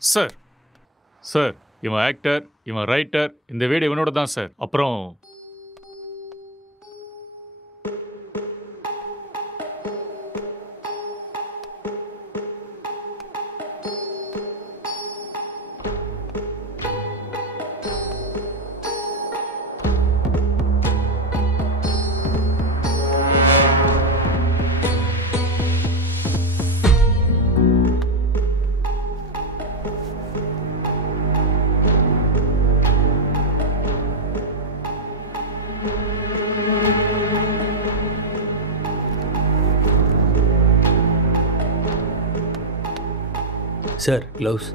Sir sir இவன் actor, இவன் writer, இந்த வீடு இவனோட தான் சார். அப்புறம் சார் க்ளவுஸ்.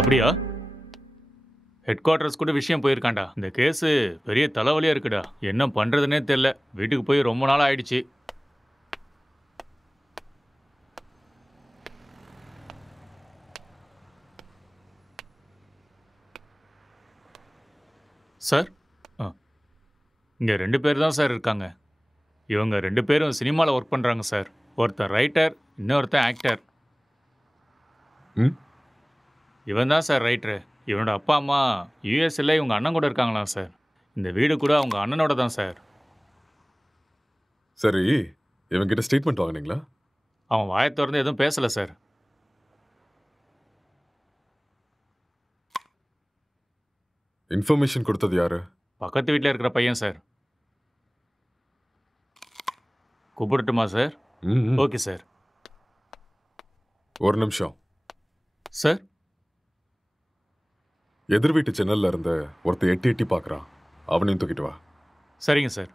அப்படியா? ஹெட் குவார்ட்டர்ஸ் கூட விஷயம் போயிருக்காண்டா. இந்த கேஸு பெரிய தலைவலியா இருக்குடா. என்ன பண்றதுனே தெரியல. வீட்டுக்கு போய் ரொம்ப நாள் ஆயிடுச்சு. சார், இங்கே 2 பேர் தான் சார் இருக்காங்க. இவங்க 2 பேரும் சினிமாவில் ஒர்க் பண்ணுறாங்க சார். ஒருத்தர் ரைட்டர், இன்னொருத்தன் ஆக்டர். ம் இவன் தான் சார் ரைட்டரு. இவனோட அப்பா அம்மா யூஎஸ்ல இவங்க அண்ணன் கூட இருக்காங்களாம் சார். இந்த வீடு கூட அவங்க அண்ணனோட தான் சார். சரி, இவங்கிட்ட ஸ்டேட்மெண்ட் வாங்குனீங்களா? அவன் வாயை திறந்து எதுவும் பேசலை சார். இன்ஃபர்மேஷன் கொடுத்தது யாரு? பக்கத்து வீட்டில் இருக்கிற பையன் சார். கூப்பிடட்டுமா சார்? ம் ஓகே சார். ஒரு நிமிஷம். சார், எதிர் வீட்டு ஜன்னல்ல இருந்து ஒருத்தர் எட்டி எட்டி பார்க்கறான். அவனையும் தூக்கிட்டு வா. சரிங்க சார்.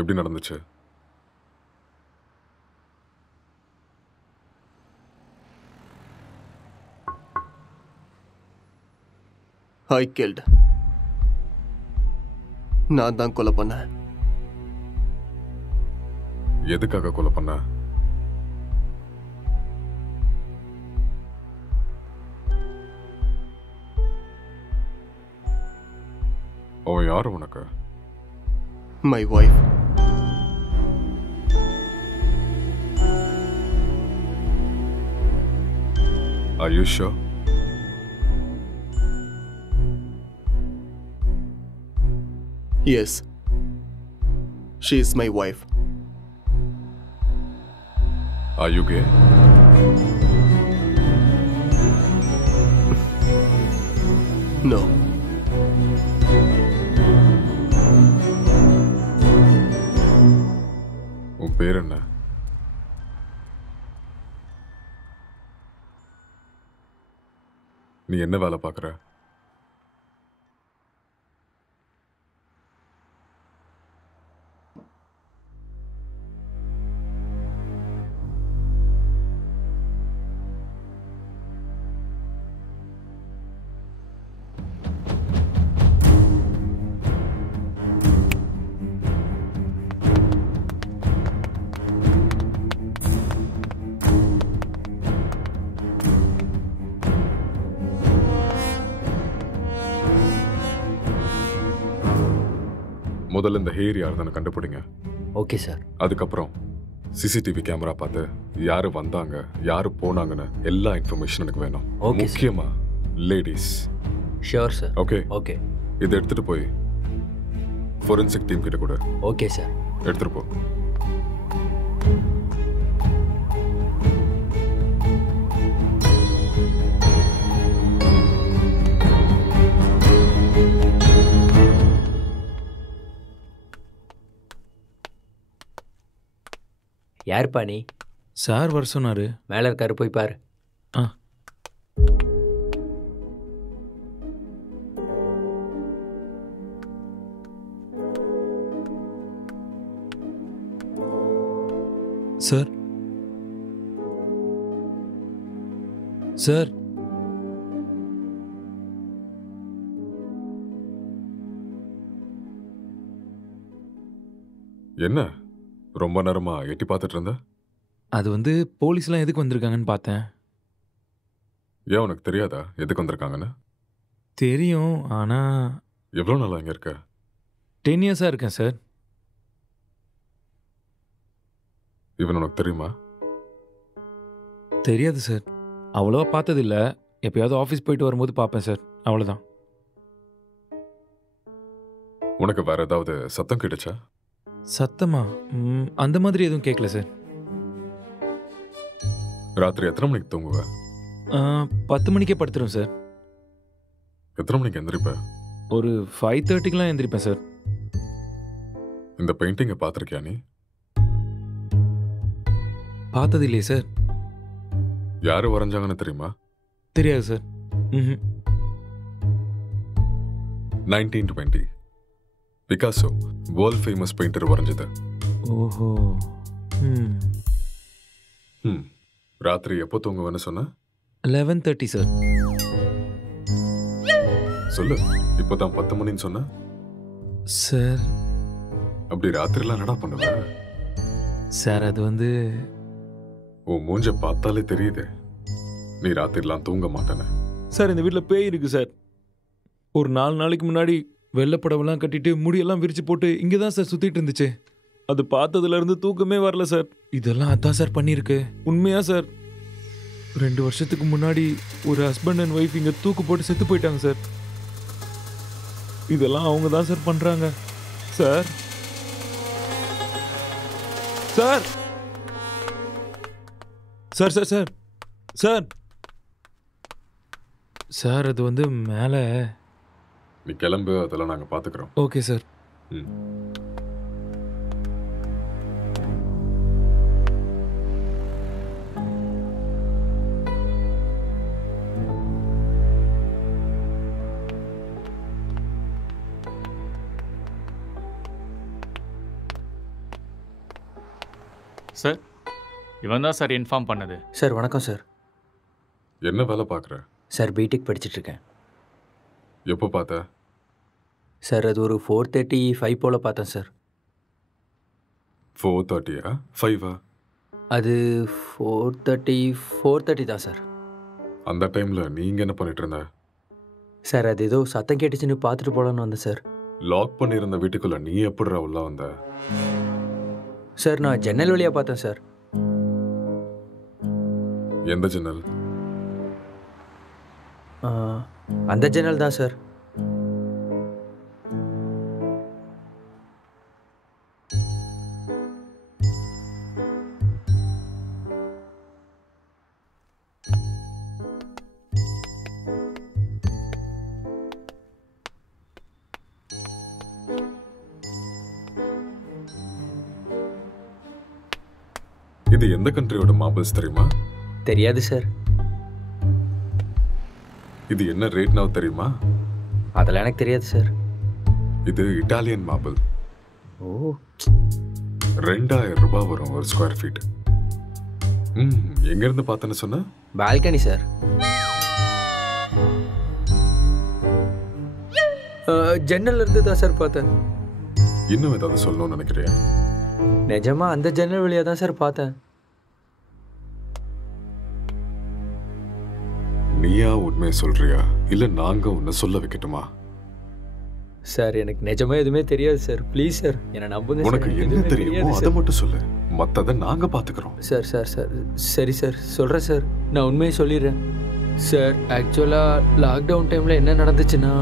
எப்படி நடந்துச்சு? I killed. நான் தான் கொலை பண்ணேன். எதுக்காக கொலை பண்ண? அவன் யாரு உனக்கு? My wife. Are you sure? Yes. She is my wife. Are you gay? No. உன் பேர் என்ன? நீ என்ன வேலை பார்க்குற? முதல்ல இந்த ஹேர் யாருன்னு கண்டுபிடிங்க. Okay sir. அதுக்கப்புறம் சிசிடிவி கேமரா பார்த்து யாரு வந்தாங்க, யாரு போனாங்கன்னு எல்லா இன்ஃபர்மேஷன் எனக்கு வேணும். Okay, sir. முக்கியமா ladies. Sure sir. Okay, okay. இதை எடுத்துட்டு போய் ஃபோரன்சிக் டீம் கிட்ட கூட ஓகே சார். எடுத்துட்டு போ. யாருப்பா நீ? சார் வர சொன்னாரு. மேலே இருக்காரு, போய் பாரு. ஆ. சார், சார், என்ன ரொம்ப நேரமா எட்டி பார்த்துட்டு இருந்த? அது வந்து போலீஸ்லாம் எதுக்கு வந்திருக்காங்கன்னு பார்த்தேன். ஏன் உனக்கு தெரியாதா எதுக்கு வந்திருக்காங்கன்னு? தெரியும், ஆனால் எவ்வளோ நாளா இங்க இருக்க? 10 இயர்ஸாக இருக்கேன் சார். இவன் உனக்கு தெரியுமா? தெரியாது சார். அவ்வளோவா பார்த்ததில்ல. எப்பயாவது ஆஃபீஸ் போயிட்டு வரும்போது பார்ப்பேன் சார், அவ்வளோதான். உனக்கு வேற ஏதாவது சத்தம் கேட்டுச்சா? சத்தமா? அந்த மாதிரி எதுவும் கேட்கல சார். ராத்திரி எத்தனை மணிக்கு தூங்குவ? 10 மணிக்கே படுத்துரும் சார். எத்தனை மணிக்கு எந்திரிப்ப? ஒரு 5:30க்கெலாம் எந்திரிப்பேன் சார். இந்த பெயிண்டிங்கை பார்த்துருக்கியா நீ? பார்த்தது இல்லையே சார். யாரு வரைஞ்சாங்கன்னு தெரியுமா? தெரியாது சார். ம். 1920 பிகாசோ வேர்ல்ட் ஃபேமஸ் பெயிண்டர் வரைஞ்சது. ஓஹோ. ம். ம். ராத்திரி எப்போ தூங்குவேன்னு சொன்ன? 11:30 சார். சொல்லு. இப்போதான் 10 மணின்னு சொன்ன. சார் அப்படி ராத்திரிலாம் என்னடா பண்ணுவ? சார் அது வந்து உன் மூஞ்ச பார்த்தாலே தெரியுது நீ ராத்திரிலாம் தூங்க மாட்டேன்னு. சார் இந்த வீட்டில் பேய் இருக்கு சார். ஒரு 4 நாளைக்கு முன்னாடி வெள்ளைப்படவெல்லாம் கட்டிட்டு முடியெல்லாம் விரிச்சு போட்டு இங்கே தான் சார் சுற்றிட்டு இருந்துச்சு. அது பார்த்ததுலேருந்து தூக்கமே வரல சார். இதெல்லாம் அதான் சார் பண்ணியிருக்கு. உண்மையா சார். 2 வருஷத்துக்கு முன்னாடி ஒரு ஹஸ்பண்ட் அண்ட் ஒய்ஃப் இங்கே தூக்கு போட்டு செத்து போயிட்டாங்க சார். இதெல்லாம் அவங்க தான் சார் பண்ணுறாங்க sir. Sir sir sir sir sir sir அது வந்து மேலே. நீ கிளம்பு, அதெல்லாம் நாங்கள் பார்த்துக்குறோம். Okay sir. ம். சார் இவன் தான் சார் இன்ஃபார்ம் பண்ணது. சார் வணக்கம் சார். என்ன வேலை பார்க்குற? சார் பிடெக் படிச்சிட்ருக்கேன். எப்போ பார்த்த? சார் அது ஒரு 4:35 போல் பார்த்தேன் சார். 4:30 5 அது 4:30 தான் சார். அந்த டைமில் நீங்கள் என்ன பண்ணிட்டு இருந்த? சார் அது ஏதோ சத்தம் கேட்டுச்சுன்னு பார்த்துட்டு போகலான்னு வந்தேன் சார். லாக் பண்ணியிருந்த வீட்டுக்குள்ளே நீ எப்படிடா உள்ள வந்த? சார் நான் ஜன்னல் வழியாக பார்த்தேன் சார். எந்த ஜன்னல்? அந்த ஜன்னல் தான் சார். இது எந்த கண்ட்ரியோட மார்பிள்ஸ் தெரியுமா? தெரியாது சார். இது என்ன ரேட்னா தெரியுமா? அதெல்லாம் எனக்கு தெரியாது சார். இது இட்டாலியன் மார்பிள். ஓ 2000 ரூபாய் வரும் ஒரு ஸ்கொயர் ஃபீட். எங்கேருந்து பார்த்தேன்னு சொன்ன? Balcony sir. ஜன்னல் இருந்து தான் சார் பார்த்தேன். இன்னும் ஏதாவது சொல்லணும்னு நினைக்கிறியா? நிஜமா அந்த ஜன்னல் வழியாக தான் சார் பார்த்தேன். நீயா உண்மையை சொல்றியா இல்ல நாங்க உன்னை சொல்ல வைக்கட்டுமா? சார் எனக்கு நிஜமா எதுவுமே தெரியாது சார். ப்ளீஸ் சார் என்னை நம்புங்க சார். உனக்கு எனக்கு என்ன எதுவுமே தெரியுமோ தெரியாது அதை சார். மட்டும் சொல்லு, மத்ததை நாங்க பாத்துக்கிறோம். சார் சார் சார் சரி சார் சொல்கிறேன் சார். நான் உண்மையை சொல்லிடுறேன் சார். ஆக்சுவலாக லாக்டவுன் டைமில் என்ன நடந்துச்சுன்னா,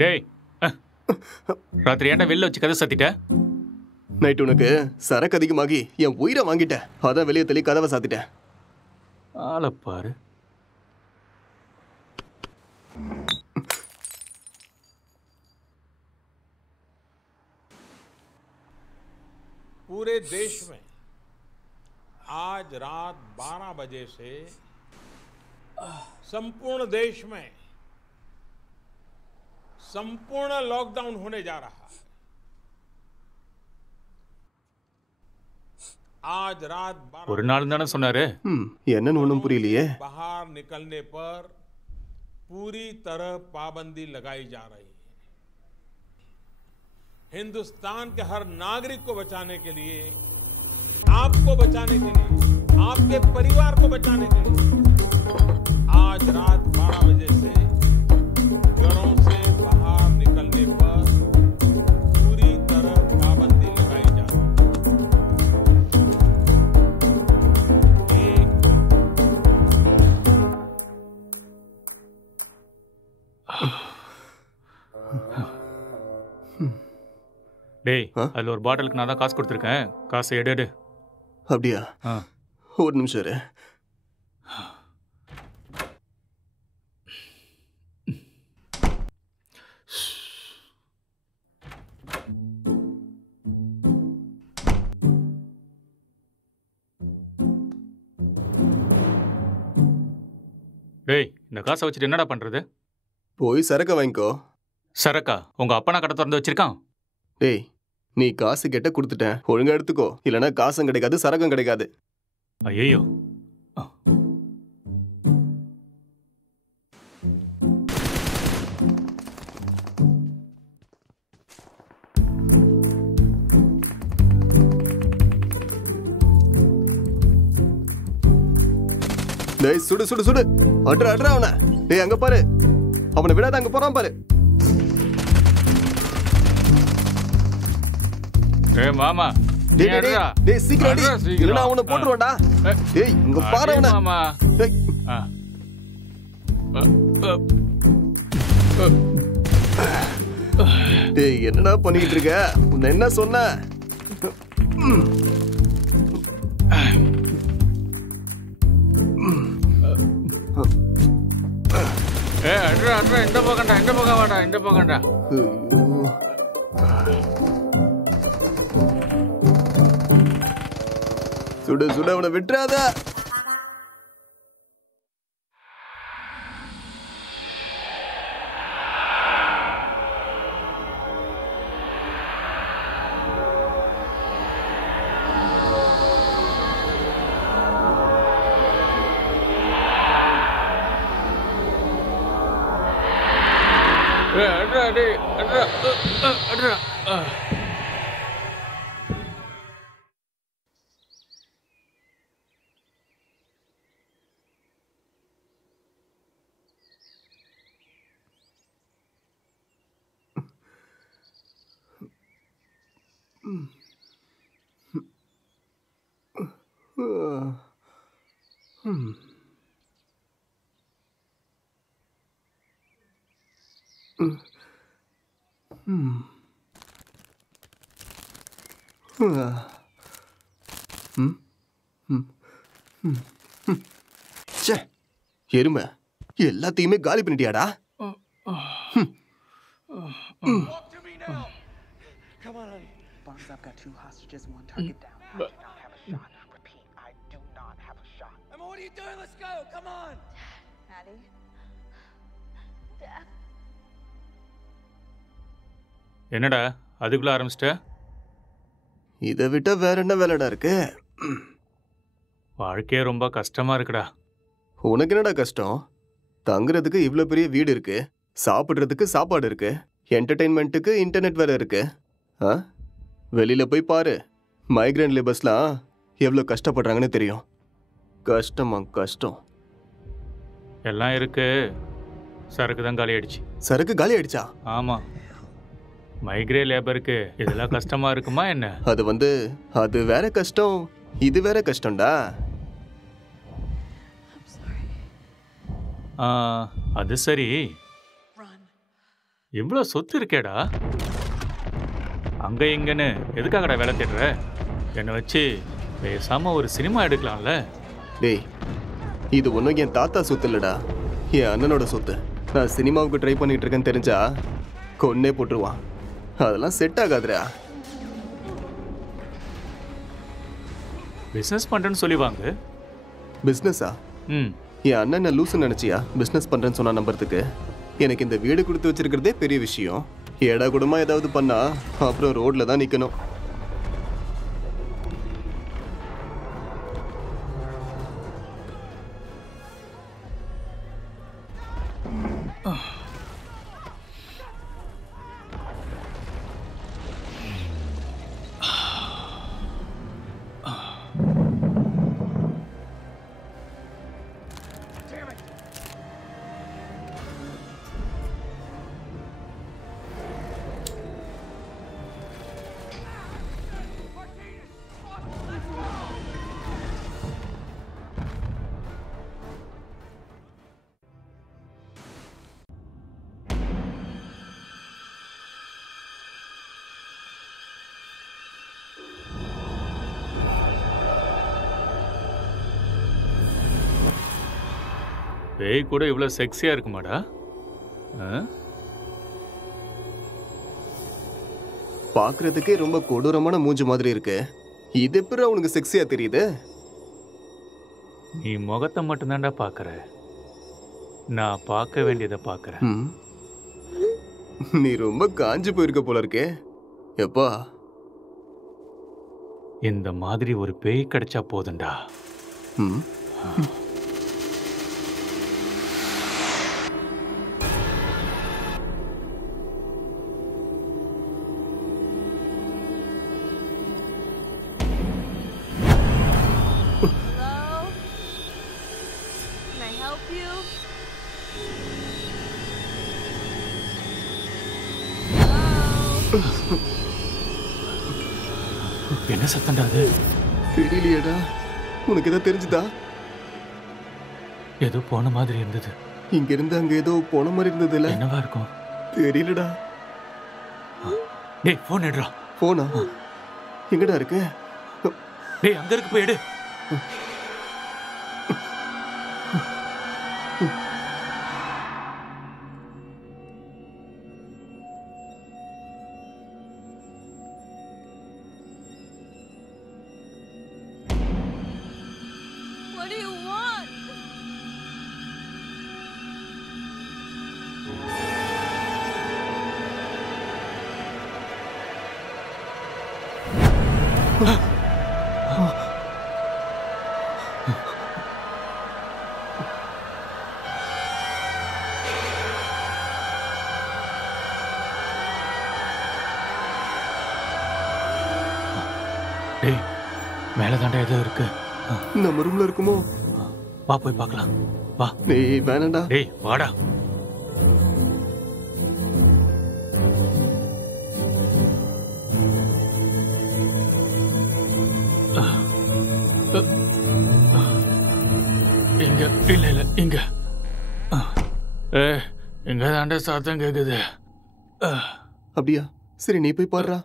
டேய் ராத்திரி ஏன்டா வெளில வச்சு கதை சத்திட்ட? நைட் உனக்கு சரக்கு அதிகமாகி என் உயிரை வாங்கிட்டேன். அதான் வெளியே தள்ளி கதவை சாத்திட்டேன். ஆளை பாரு. पूरे देश में आज रात 12 बजे से संपूर्ण देश में संपूर्ण लॉकडाउन होने जा रहा है। आज रात 12 ஒரு நாள் தானே சொன்னாரு. என்னன்னு ஒன்றும் புரியலையே. बाहर निकलने पर पूरी तरह पाबंदी लगाई जा रही है। हिंदुस्तान के हर नागरिक को बचाने के लिए, आपको बचाने के लिए, आपके परिवार को बचाने के लिए आज रात 12 बजे से घरों से बाहर निकलने पर पूरी तरह पाबंदी लगाई जा रही है। டேய், அதில் ஒரு பாட்டிலுக்கு நான் தான் காசு கொடுத்துருக்கேன். காசை எடு. அப்படியா? ஒரு நிமிஷம் இரு. டேய், இந்த காசை வச்சுட்டு என்னடா பண்றது? போய் சரக்க வாங்கிக்கோ. சரக்கா? உங்க அப்பனா கடை திறந்து வச்சிருக்கான். டேய், நீ காசு கேட்ட கொடுத்துட்டேன். ஒழுங்கா எடுத்துக்கோ, இல்லைன்னா காசும் கிடைக்காது, சரக்கும் கிடைக்காது. ஐயோ. டேய், சுடு சுடு சுடு. அட்ரா அட்ரா அவனை. டேய், அங்க பாரு. அவனை விடாத, அங்க போறான் பாரு. ஏய் மாமா, டேய் டேய் டேய், சீக்கிரம் அடி. இல்லனா அவனை போட்டுருவான்டா. டேய், இங்க பாரு அவனை. மாமா. டேய். டேய், என்னடா பண்ணிக்கிட்டு இருக்க? உன்னை என்ன சொன்ன? அட்ரா இந்த பக்கம்டா. சுடு சுடு, அவனை விட்டுறாத. அட்ரா. எருமை, எல்லாத்தையுமே காலி பண்ணிட்டியாடா? Bonds, I've got 2 hostages, 1 target down. I do not have a shot. Repeat, I do not have a shot. Emma, what are you doing? Let's go. Come on. Maddie. Dad. என்னடா அதுக்குள்ள ஆரம்பிச்சிட்ட? இதை விட்டா வேற என்ன வேலைடா இருக்கு? வாழ்க்கையே ரொம்ப கஷ்டமா இருக்குடா. உனக்கு என்னடா கஷ்டம்? தங்குறதுக்கு இவ்வளோ பெரிய வீடு இருக்கு, சாப்பிட்றதுக்கு சாப்பாடு இருக்கு, என்டர்டெயின்மெண்ட்டுக்கு இன்டர்நெட் வேற இருக்கு. வெளியில போய் பாரு, மைக்ரேண்ட் லேபர்ஸ்லாம் எவ்வளோ கஷ்டப்படுறாங்கன்னு தெரியும். கஷ்டமா கஷ்டம். எல்லாம் இருக்கு, சரக்கு தான் காலி ஆயிடுச்சு. சரக்கு காலி ஆயிடுச்சா? ஆமா. மைக்ரே லேபருக்கு இதெல்லாம் கஷ்டமா இருக்குமா என்ன? அது வேற கஷ்டம், இது வேற கஷ்டம்டா. அது சரி, இவ்வளோ சொத்து இருக்கேடா. அங்கே இங்கன்னு எதுக்காகடா வேலை தேடுற? என்னை வச்சு பேசாமல் ஒரு சினிமா எடுக்கலாம்ல? டேய், இது ஒன்றும் என் தாத்தா சொத்து இல்லடா, என் அண்ணனோட சொத்து. நான் சினிமாவுக்கு ட்ரை பண்ணிட்டு இருக்கேன்னு தெரிஞ்சா கொன்னே போட்டுருவான். அதெல்லாம் செட் ஆகாதுடா. பிஸ்னஸ் பண்ணுறேன்னு சொல்லி வாங்க. பிஸ்னஸா? ம். என் அண்ணன் லூசுன்னு நினச்சியா பிஸ்னஸ் பண்ணுறேன்னு சொன்னா நம்புறதுக்கு? எனக்கு இந்த வீடு கொடுத்து வச்சிருக்கிறதே பெரிய விஷயம். ஏடா கூடமா ஏதாவது பண்ணா அப்புறம் ரோட்ல தான் நிற்கணும். பேய் கூட இவ்வளோ செக்ஸியாக இருக்குமாடா? பார்க்கறதுக்கே ரொம்ப கொடூரமான மூஞ்சி மாதிரி இருக்கு. இது எப்படி உனக்கு செக்ஸியா தெரியுது? நீ முகத்தை மட்டும்தான்டா பார்க்குற, நான் பார்க்க வேண்டியதை பார்க்குறேன். நீ ரொம்ப காஞ்சி போயிருக்க போல இருக்கே. எப்பா, இந்த மாதிரி ஒரு பேய் கிடைச்சா போதுண்டா. என்ன சத்தம்டா அது? தெரியலையேடா. உனக்கு ஏதோ தெரிஞ்சுதா? ஏதோ போன மாதிரி இருந்தது. இங்க இருந்து அங்க ஏதோ போன மாதிரி இருந்தது இல்ல? என்னவா இருக்கும்? தெரியலடா. டேய், போன் எடுறா. போனா எங்கடா இருக்கு? டேய், அங்க இருக்கு, போய் எடு. டேய், மேலே தாண்டா ஏதோ இருக்கு. நம்ம ரூம்ல இருக்குமோ? வா போய் பார்க்கலாம். வா. டேய், வேணாண்டா. டேய், வாடா. இங்க இல்ல இல்ல இங்க. இங்க தாண்டா சத்தம் கேக்குது. அப்படியா? சரி, நீ போய் பாடுறா.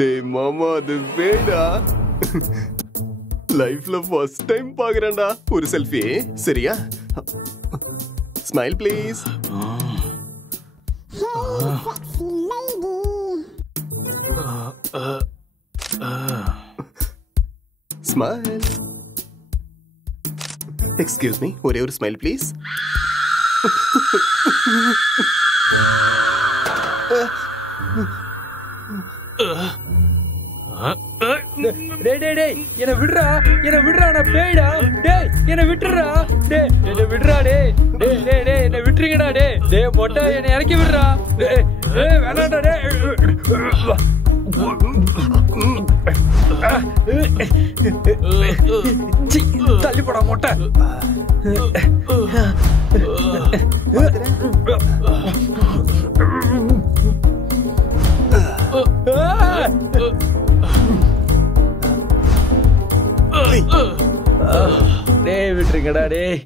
டேய் மாமா, அது வேடா. லைஃப்ல ஃபர்ஸ்ட் டைம் பாக்குறேன்டா. ஒரு செல்ஃபி சரியா? Smile please. Smile. Excuse me, ஒரே ஒரு ஸ்மைல் ப்ளீஸ். என்ன விடுறா, என்ன விடுறா, நான் பேய்டா. டேய், என்ன விட்டுறா. டேய், என்ன விடுறா. டேய் டேய் டேய் டேய், என்ன விட்டுறீங்கடா. டேய் டேய் மொட்டை, என்ன இறக்கி விடுறா. டேய் டேய், வேணாடா. டேய் தள்ளி போடா மொட்டை. டேய் விட்டுருங்கடா டேய்.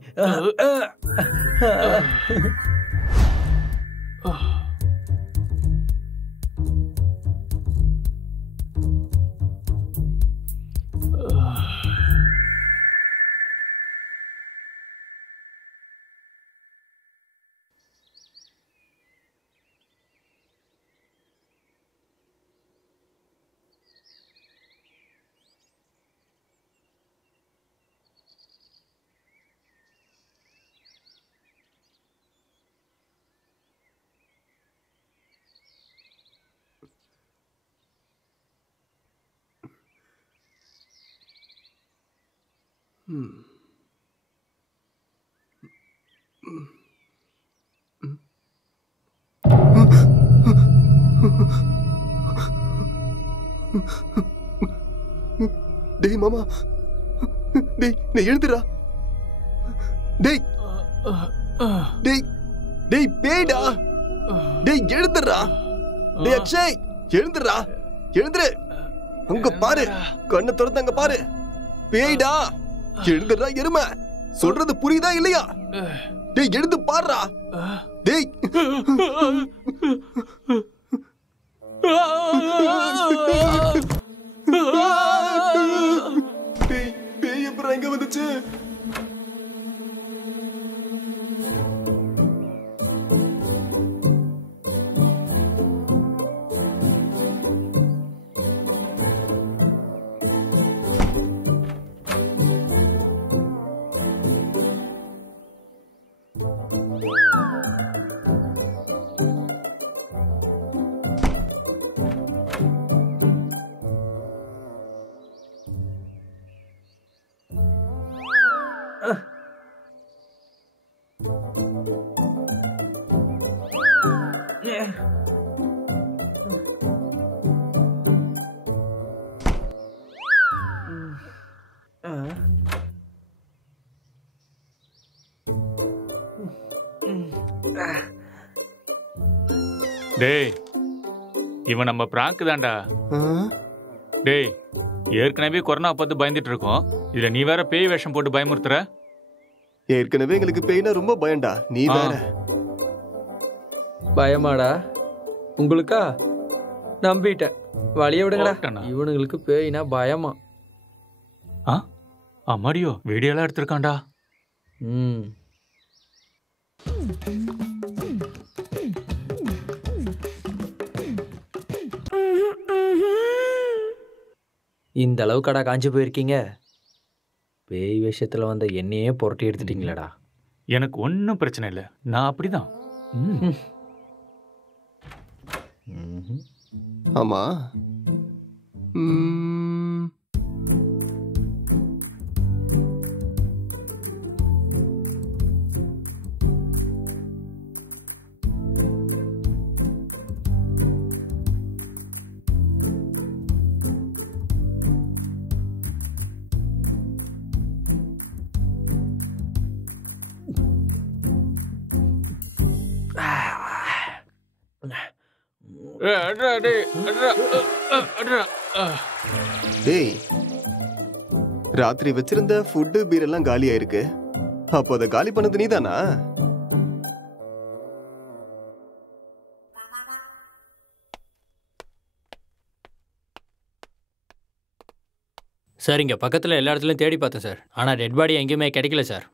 டேய் மாமா, டேய் நீ எழுந்துடா. டேய் டேய் டேய் பேய்டா. டேய் எழுந்துடா. டேய் அக்ஷய் எழுந்துடா. எழுந்துரு. அங்க பாரு, கண்ணை திறந்து அங்க பாரு. பேய்டா. எழுந்துடா எருமை. சொல்றது புரியுதா இல்லையா? டேய் எழுந்து பாருடா. டேய் பேய் எப்பறம் எங்க வந்துச்சு? டேய் இவன் நம்ம பிராங்க் தான்டா. டேய் ஏற்கனவே கொரோனா பார்த்து பயந்துட்டு இருக்கோம், இதுல நீ வேற பேய் வேஷம் போட்டு பயமுறுத்துற. ஏற்கனவே எங்களுக்கு பேய்னா ரொம்ப பயம்டா, நீ வேற. பயமாடா உங்களுக்கா? நம்பிட்டேன். வழிய விடுங்கடா. இவனுங்களுக்கு பேய்னா பயமா? அம்மாடியோ வீடியோலாம் எடுத்திருக்கான்டா. இந்த அளவு கடா காஞ்சி போயிருக்கீங்க. பேய் விஷயத்துல வந்த என்னையே புரட்டி எடுத்துட்டீங்களடா. எனக்கு ஒன்றும் பிரச்சனை இல்லை, நான் அப்படிதான். ஆமா. டேய் ராத்திரி வச்சிருந்த ஃபுட்டு பீர் எல்லாம் காலி ஆயிருக்கு. அப்போ அதை காலி பண்ணது நீதானா? சார் இங்கே பக்கத்தில் எல்லா இடத்துலையும் தேடி பார்த்தேன் சார், ஆனால் டெட் பாடி எங்கேயுமே கிடைக்கல சார்.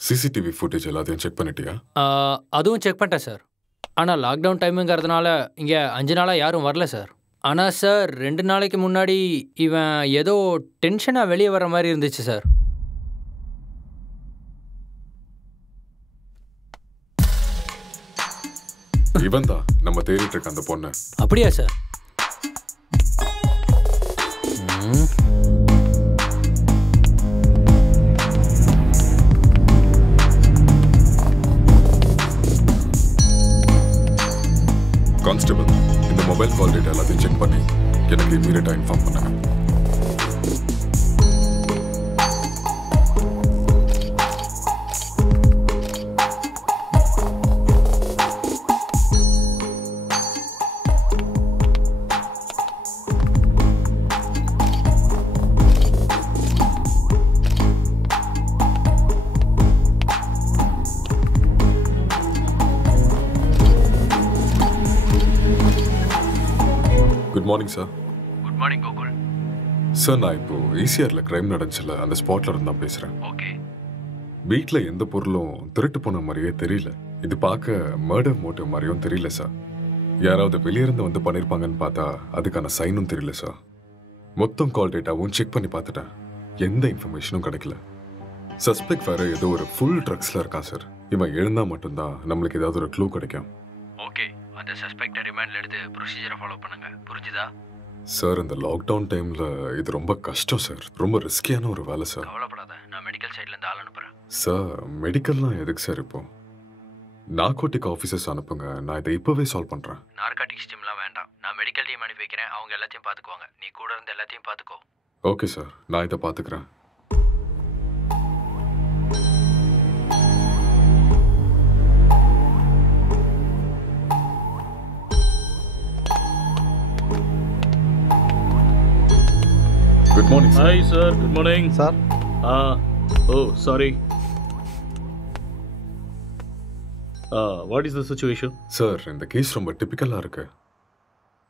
சிசிடிவி ஃபுட்டேஜ் எல்லாத்தையும் செக் பண்ணிட்டியா? அதுவும் செக் பண்ணிட்டேன் சார். ஆனால் லாக்டவுன் டைமுங்கிறதுனால இங்கே 5 நாளாக யாரும் வரல சார். ஆனால் சார் 2 நாளைக்கு முன்னாடி இவன் ஏதோ டென்ஷனாக வெளியே வர மாதிரி இருந்துச்சு சார். இவன் தான் நம்ம தேடிட்டு இருக்க அந்த பொண்ணு. அப்படியா சார்? கான்ஸ்டபிள், இந்த மொபைல் கால் டேட்டா எல்லாத்தையும் செக் பண்ணி எனக்கு இமீடியட்டாக இன்ஃபார்ம் பண்ணுங்க. Good morning sir. Good morning Gokul. Sir நான் இப்போ ஈசிஆரில் கிரைம் நடந்துச்சுல அந்த ஸ்பாட்ல இருந்து தான் பேசுகிறேன். ஓகே. வீட்டில் எந்த பொருளும் திருட்டு போன மாதிரியே தெரியல. இது பார்க்க மர்டர் மோட்டிவ் மாதிரியும் தெரியல சார். யாராவது வெளியிருந்து வந்து பண்ணியிருப்பாங்கன்னு பார்த்தா அதுக்கான சைனும் தெரியல சார். மொத்தம் கால் டேட்டாவும் செக் பண்ணி பார்த்துட்டேன். எந்த இன்ஃபர்மேஷனும் கிடைக்கல. சஸ்பெக்ட் வேற ஏதோ ஒரு ஃபுல் ட்ரக்ஸில் இருக்கான் சார். இவன் எழுந்தா மட்டும்தான் நம்மளுக்கு ஏதாவது ஒரு க்ளூ கிடைக்கும். ஓகே, அந்த சஸ்பெக்டை ரிமாண்ட்ல எடுத்து ப்ரொசீஜரை ஃபாலோ பண்ணுங்க. புரிஞ்சுதா? சார் இந்த லாக்டவுன் டைமில் இது ரொம்ப கஷ்டம் சார். ரொம்ப ரிஸ்கியான ஒரு வேலை சார். கவலைப்படாத, நான் மெடிக்கல் சைட்லேருந்து ஆள் அனுப்புகிறேன். சார் மெடிக்கல்லாம் எதுக்கு சார் இப்போ? நார்கோட்டிக் ஆஃபீஸர்ஸ் அனுப்புங்க, நான் இதை இப்போவே சால்வ் பண்ணுறேன். நார்காட்டிக்ஸ் டீம்லாம் வேண்டாம், நான் மெடிக்கல் டீம் அனுப்பி வைக்கிறேன். அவங்க எல்லாத்தையும் பார்த்துக்குவாங்க. நீ கூட இருந்து எல்லாத்தையும் பார்த்துக்கோ. ஓகே சார், நான் இதை பார்த்துக்கிறேன். Good morning, sir. Hi, sir. Good morning. Sir. Oh, sorry. What is the situation? Sir இந்த கேஸ் ரொம்ப டிபிக்கலா இருக்கு.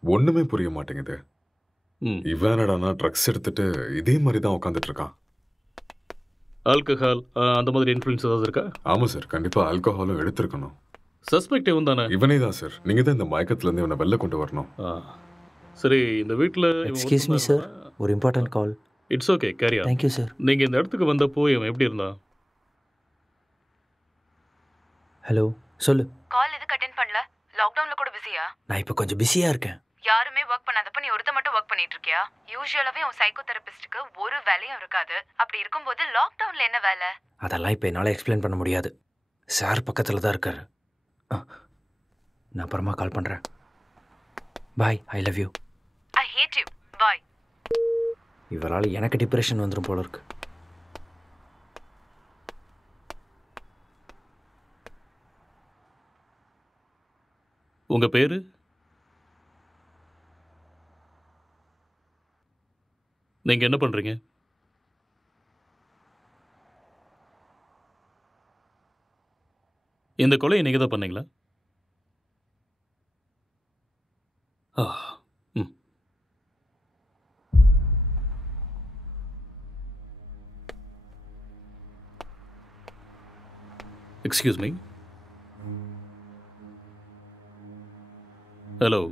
ஒண்ணுமே புரிய மாட்டேங்குது. இவன் என்னடானா ட்ரக்ஸ் எடுத்துட்டு இதே மாதிரி தான் உட்காந்துட்டு இருக்கான். ஆல்கஹால் அந்த மாதிரி இன்ஃப்ளூயன்ஸ் ஏதாவது இருக்கா? ஆமா சார், கண்டிப்பா ஆல்கஹாலும் எடுத்திருக்கணும். சஸ்பெக்ட் இவன் தானே? இவனே தான் சார். நீங்க தான் இந்த மயக்கத்துல இருந்து இவனை வெளில கொண்டு வரணும். சரி, இந்த வீட்டில் எக்ஸ்கியூஸ் மீ சார், ஒரு important call. It's okay, carry on. Thank you sir. நீங்கள் இந்த இடத்துக்கு வந்தப்போ இவன் எப்படி இருந்தான்? ஹலோ, சொல்லு. கால் எதுக்கு அட்டெண்ட் பண்ணல? லாக்டவுன்ல கூட பிஸியா? நான் இப்போ கொஞ்சம் பிஸியா இருக்கேன். யாருமே ஒர்க் பண்ணாதப்ப நீ ஒருத்த மட்டும் ஒர்க் பண்ணிட்டு இருக்கியா? யூசுவலாவே உன் சைக்கோ தெரபிஸ்டுக்கு ஒரு வேலையும் இருக்காது. அப்படி இருக்கும்போது லாக்டவுன்ல என்ன வேலை? அதெல்லாம் இப்போ என்னால் எக்ஸ்பிளைன் பண்ண முடியாது. சார் பக்கத்தில் தான் இருக்காரு. நான் அப்புறமா கால் பண்ணுறேன். Bye, I love you. I hate you. Bye. இவரால் எனக்கு டிப்ரெஷன் வந்துடும் போல இருக்கு. உங்க பேரு? நீங்க என்ன பண்றீங்க? இந்த கொலையை நீங்க தான் பண்ணீங்களா? Excuse me. Hello.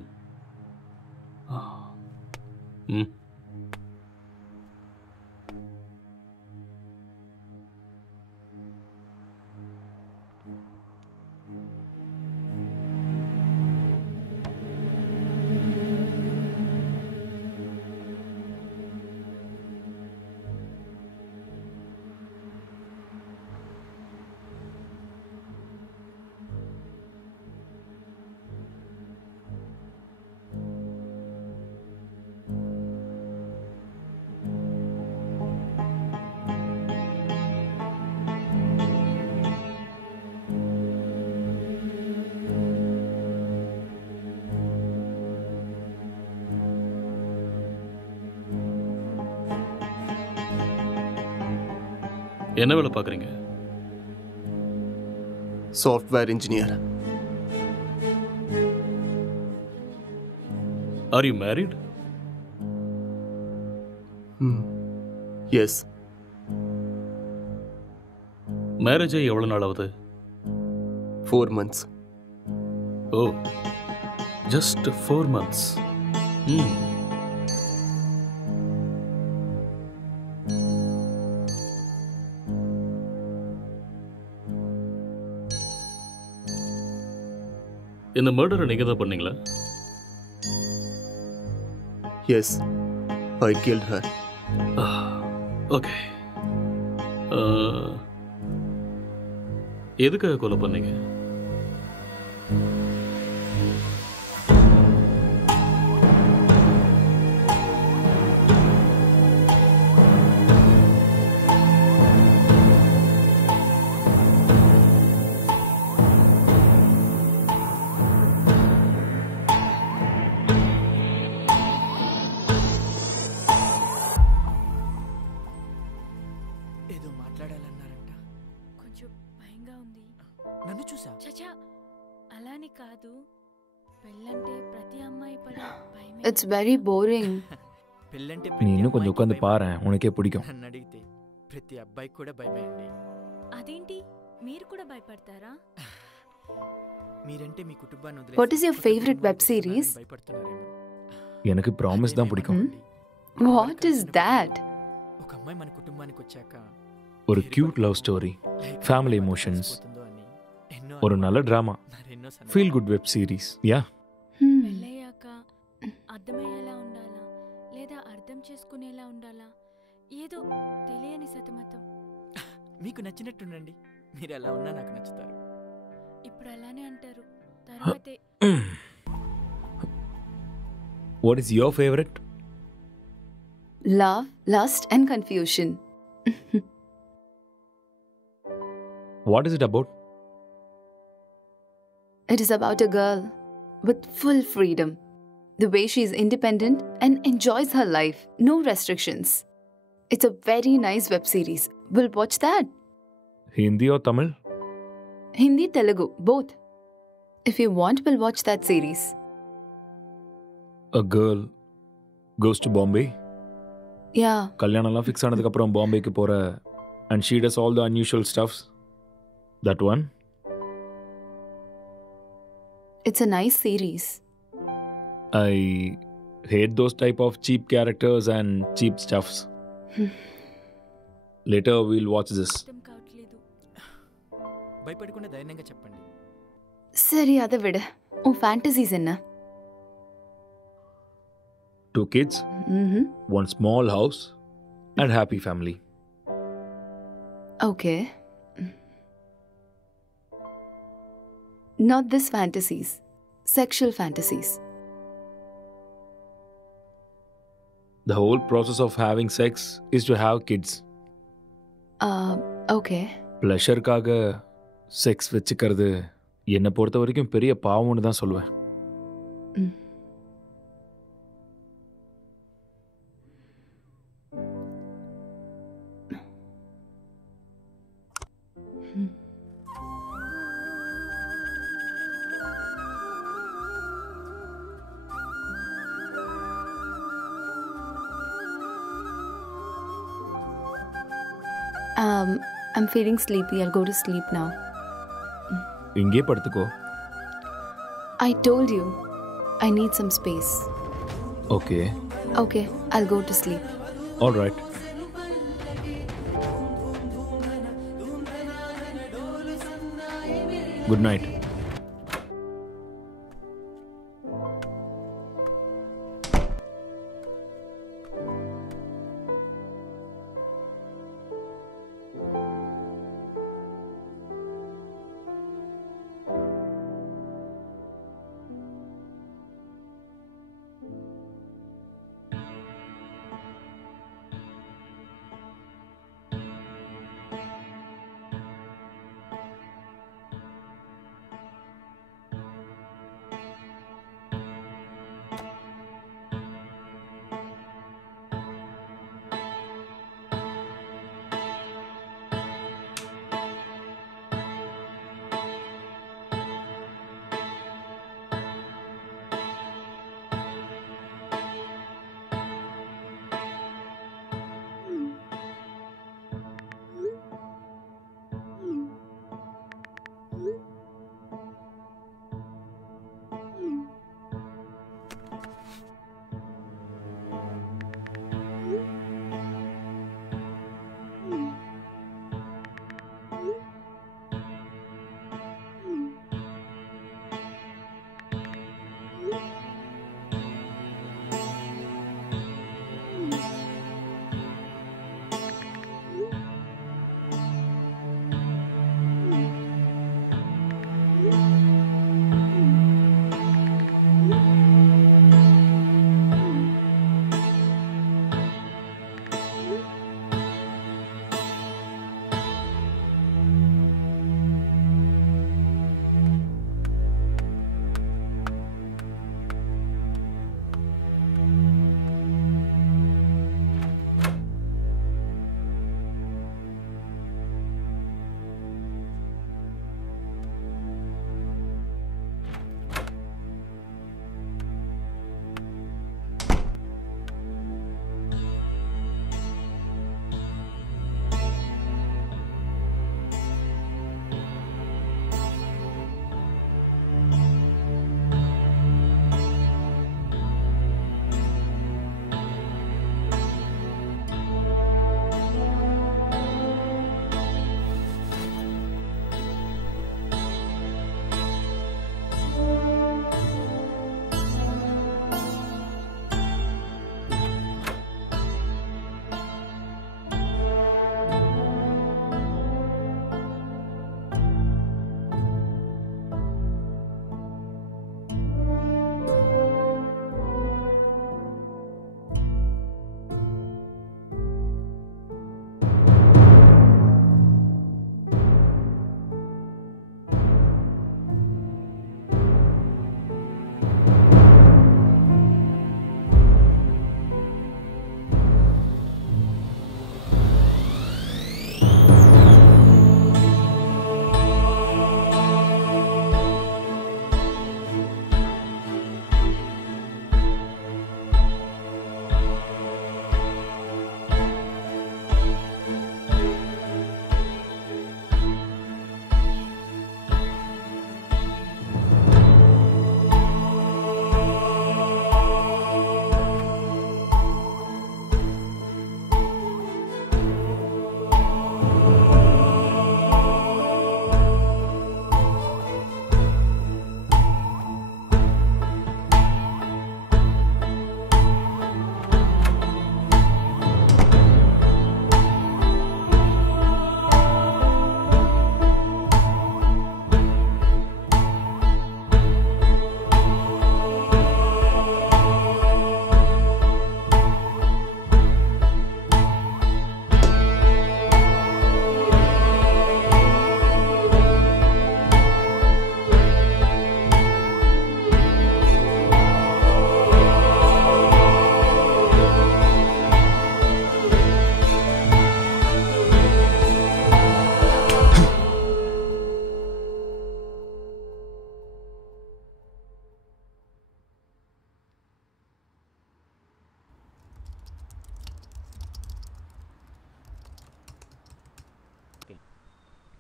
என்ன வேலை பார்க்குறீங்க? Software engineer. Are you married? Yes. Marriage ஆகி எவ்வளோ நாள் ஆகுது? 4 months. ஓ, ஜஸ்ட் 4 months. இந்த மர்டரை நீங்க தான் பண்ணீங்களா? Yes, I killed her. Okay. எதுக்காக கொலை பண்ணீங்க? నన్ను చూసా? చచా అలానే కాదు, It's very boring. நீ இன்னும் கொஞ்சம் உட்காந்து பாரேன், உனக்கே பிடிக்கும். నన్ను అడిగితే ప్రతి అబ్బాయికి కూడా భయమే అండి. అదేంటి మీరు కూడా భయపడతారా? మీరంటే మీ కుటుంబాన్ని వదిలేసి What is your favorite web series? భయపడుతున్నారేమో. எனக்கு ப்ராமிஸ் தான் பிடிக்கும். What is that? ఒక అమ్మాయి మన కుటుంబానికి వచ్చాక ஒரு cute love story, family emotions, ஒரு நல்ல drama, feel good web series. Yeah. పెళ్ళయ్యాక అర్థమయ్యేలా ఉండాలా లేదా అర్థం చేసుకునేలా ఉండాలా ఏదో తెలియని సతమతం. మీకు నచ్చినట్టుండండి, మీరు ఎలా ఉన్నా నాకు నచ్చుతారు. ఇప్పుడు అలానే అంటారు, తర్వాతే What is your favorite? Love, lust and confusion. What is it about? It is about a girl with full freedom. The way she is independent and enjoys her life. No restrictions. It's a very nice web series. We'll watch that. Hindi or Tamil? Hindi, Telugu, both. If you want, we'll watch that series. A girl goes to Bombay. Yeah. கல்யாணம்லாம் fix ஆனதுக்கு அப்புறம் பாம்பேக்கு போற and she does all the unusual stuffs. That one? It's a nice series. I hate those type of cheap characters and cheap stuffs. Later we'll watch this. భయపడకుండా ధైర్యంగా చెప్పండి. சரி, அதை விடு. உன் ஃபேண்டசிஸ் என்ன? 2 kids, one small house, and happy family. Okay. Not this fantasies. Sexual fantasies. The whole process of having sex is to have kids. Okay. ப்ளஷருக்காக sex வச்சுக்கிறது என்னை பொறுத்த வரைக்கும் பெரிய பாவம்னு தான் சொல்லுவேன். I'm feeling sleepy. I'll go to sleep now. இங்கே படுத்துக்கோ. I told you, I need some space. Okay. Okay, I'll go to sleep. All right. Good night.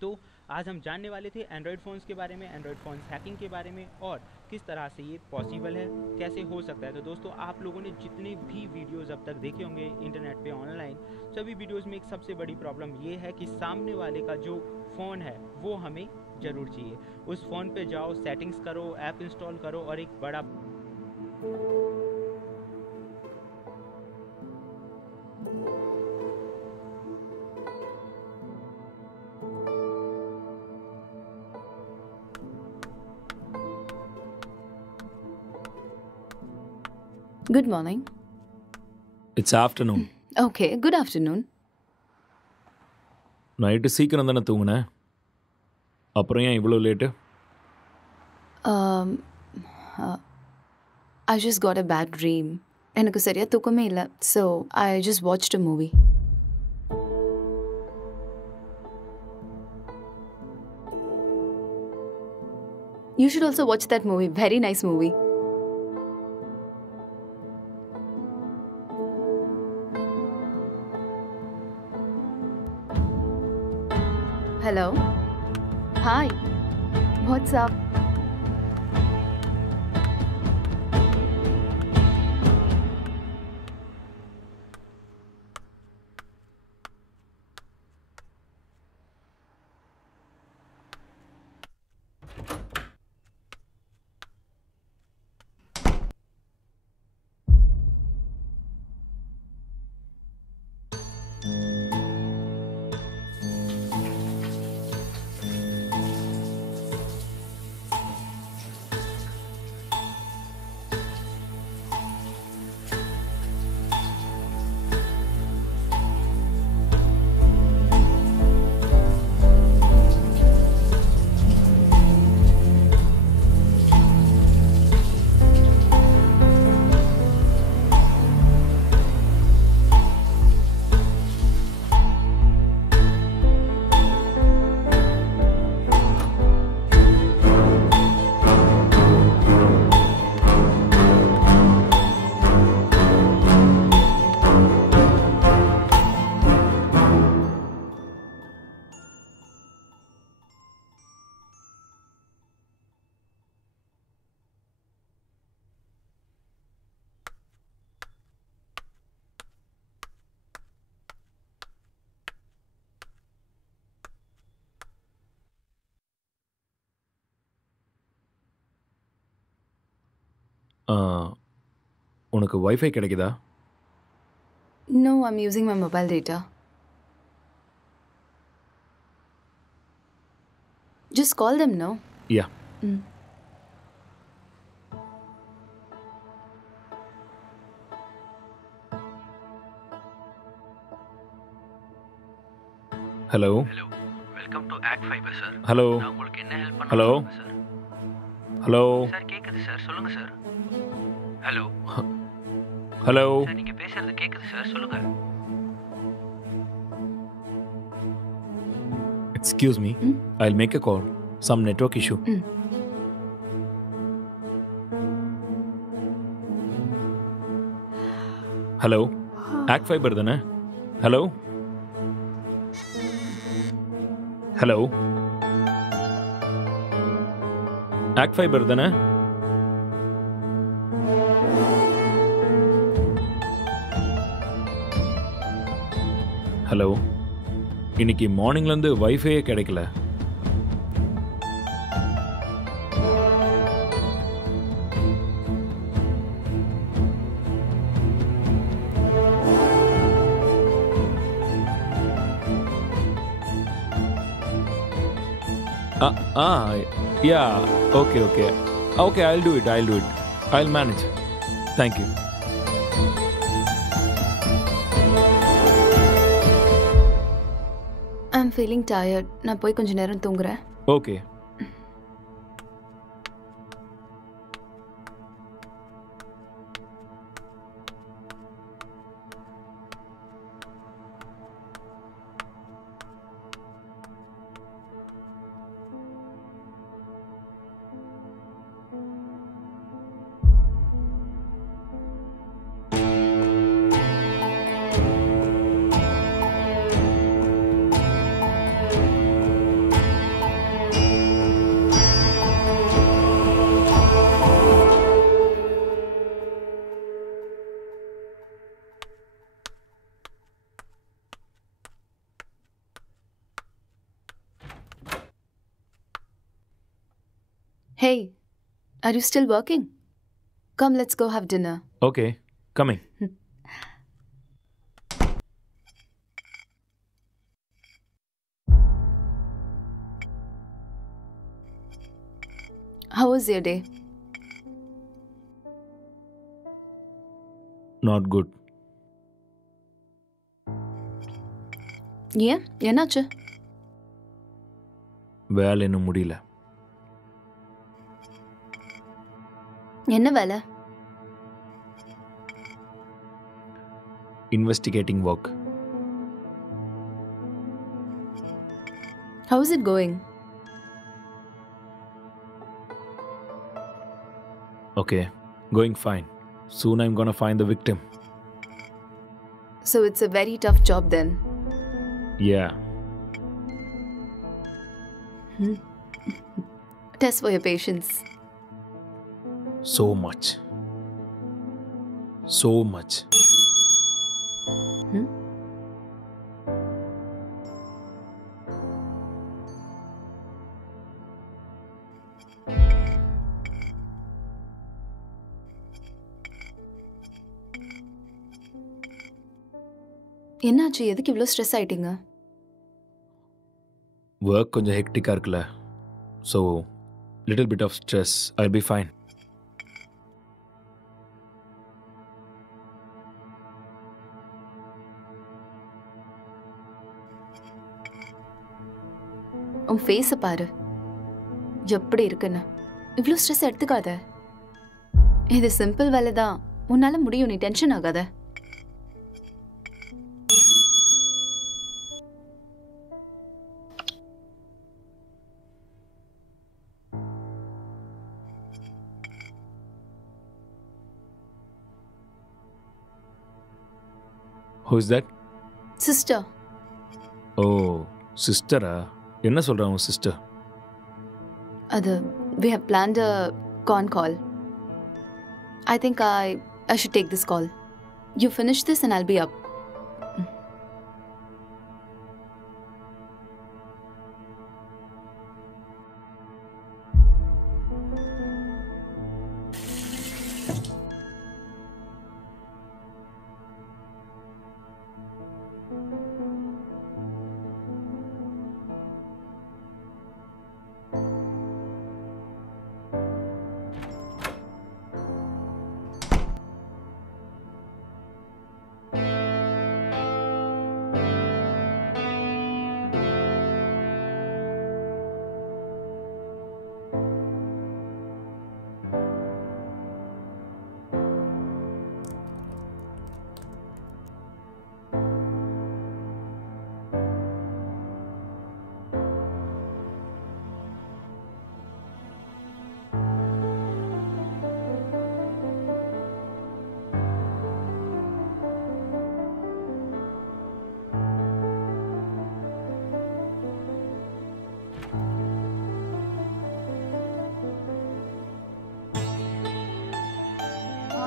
तो आज हम जानने वाले थे एंड्रॉयड फ़ोन्स के बारे में, एंड्रॉयड फ़ोन्स हैकिंग के बारे में और किस तरह से ये पॉसिबल है, कैसे हो सकता है। तो दोस्तों आप लोगों ने जितने भी वीडियोस अब तक देखे होंगे इंटरनेट पे ऑनलाइन, सभी वीडियोस में एक सबसे बड़ी प्रॉब्लम ये है कि सामने वाले का जो फ़ोन है वो हमें ज़रूर चाहिए। उस फ़ोन पे जाओ, सेटिंग्स करो, ऐप इंस्टॉल करो और एक बड़ा Good morning. It's afternoon. Okay, good afternoon. Night சீக்கிரம் தானே தூங்குனேன், அப்புறம் ஏன் இவ்வளோ late? I just got a bad dream. எனக்கு சரியா தூக்கமே இல்லை. So I just watched a movie. You should also watch that movie. Very nice movie. Hello. Hi. What's up? உனக்கு வைஃபை கிடைக்குதா? No, I'm using my mobile data. Just call them, no? Yeah. Hello. Hello, welcome to act fibre sir. Hello. நான் உங்களுக்கு என்ன help பண்ண hello. Sir? Hello. Sir கேக்குது sir, சொல்லுங்க sir. Hello. Hello. Sir நீங்க பேசுறது கேக்குது சார், சொல்லுங்க. Excuse me. I'll make a call. Some network issue. Hello. Act fibre தானே? ஹலோ. ஹலோ. ஆக்ட் ஃபைபர் தானே? ஹலோ. இன்னைக்கு மார்னிங்லேருந்து வைஃபையே கிடைக்கல. Yeah, okay. Okay, I'll do it. I'll manage. Thank you. I'm feeling tired. நான் போய் கொஞ்ச நேரம் தூங்குறேன். Okay. Hey, are you still working? Come, let's go have dinner. Okay, coming. How was your day? Not good. ஏன் என்னாச்சு? வேலை இன்னும் முடியல. என்ன வேலை? Investigating work. How is it going? Okay, going fine. Soon I'm gonna find the victim. So it's a very tough job then. Yeah. Test for your patience. So much. So much. என்னாச்சு? எதுக்கு இவ்வளோ stress ஆயிட்டீங்க? Work கொஞ்சம் ஹெக்டிக்காக இருக்குல்ல, so little bit of stress. I'll be fine. உன் ஃபேஸை பாரு, எப்படி இருக்குன்னு. இவ்வளோ ஸ்ட்ரெஸ் எடுத்துக்காத. இது சிம்பிள் வேலை தான், உன்னால முடியும். நீ டென்ஷன் ஆகாத. Who is that? Sister. Oh, sister-ஆ? என்ன சொல்கிறான் உன் சிஸ்டர்? அது we have planned a con call. I think I should take this call. You finish this and I'll be up.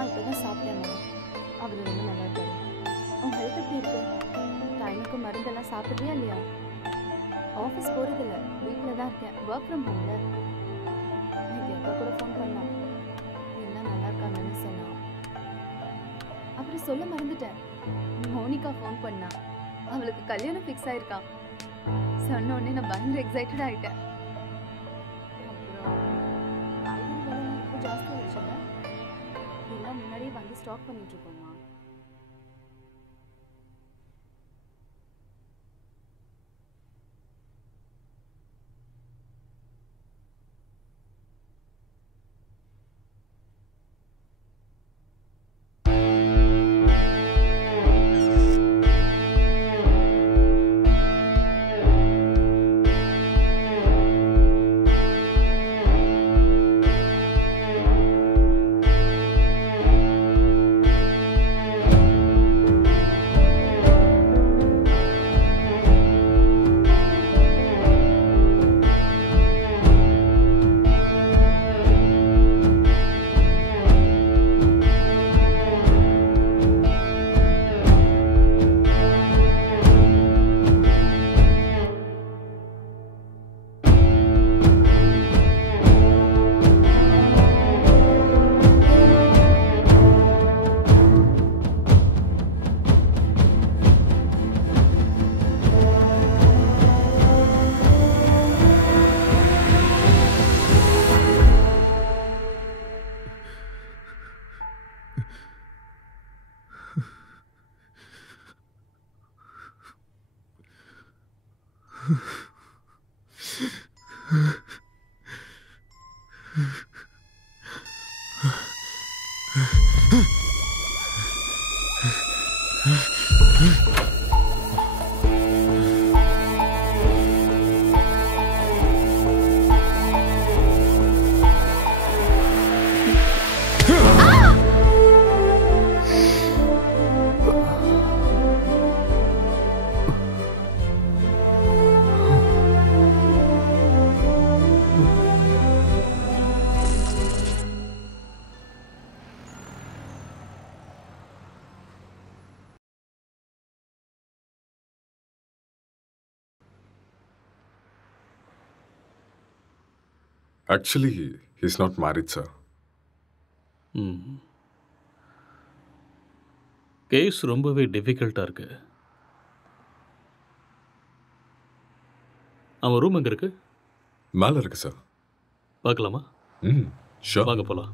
இப்பதான் சாப்பிட்டேம்மா. அவர் ரொம்ப நல்லா இருக்காரு. உன் ஹெல்த் எப்படி இருக்கு? டைமுக்கு மருந்தெல்லாம் சாப்பிட்றியா இல்லையா? ஆஃபீஸ் போகிறதில்ல, வீட்டில் தான் இருக்கேன். ஒர்க் ஃப்ரம் ஹோம்ல. இன்னைக்கு அக்கா கூட ஃபோன் பண்ணான். எல்லாம் நல்லா இருக்காங்கன்னு சொன்னான். அப்புறம் சொல்ல மறந்துட்டேன், மோனிகா ஃபோன் பண்ணா. அவளுக்கு கல்யாணம் ஃபிக்ஸ் ஆயிருக்கான். சொன்ன உடனே நான் பயங்கர எக்ஸைட்டட் ஆகிட்டேன். அப்புறம் காய்கறி விலைலாம் இப்போ ஜாஸ்தி ஆயிடுச்சுல்ல, எல்லாம் முன்னாடியே வாங்கி ஸ்டாக் பண்ணிட்டு இருக்கோமா. Actually, he's not married, sir. Case ரொம்பவே டிஃபிகல்ட்டாக இருக்கு. அவன் ரூம் எங்கே இருக்கு? மேலே இருக்கு சார். பார்க்கலாமா? ஷூர். வாங்க போகலாம்.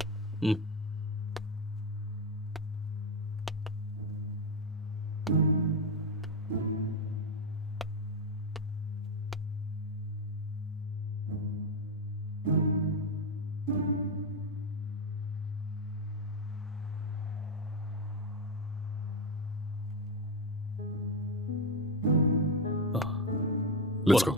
Let's go.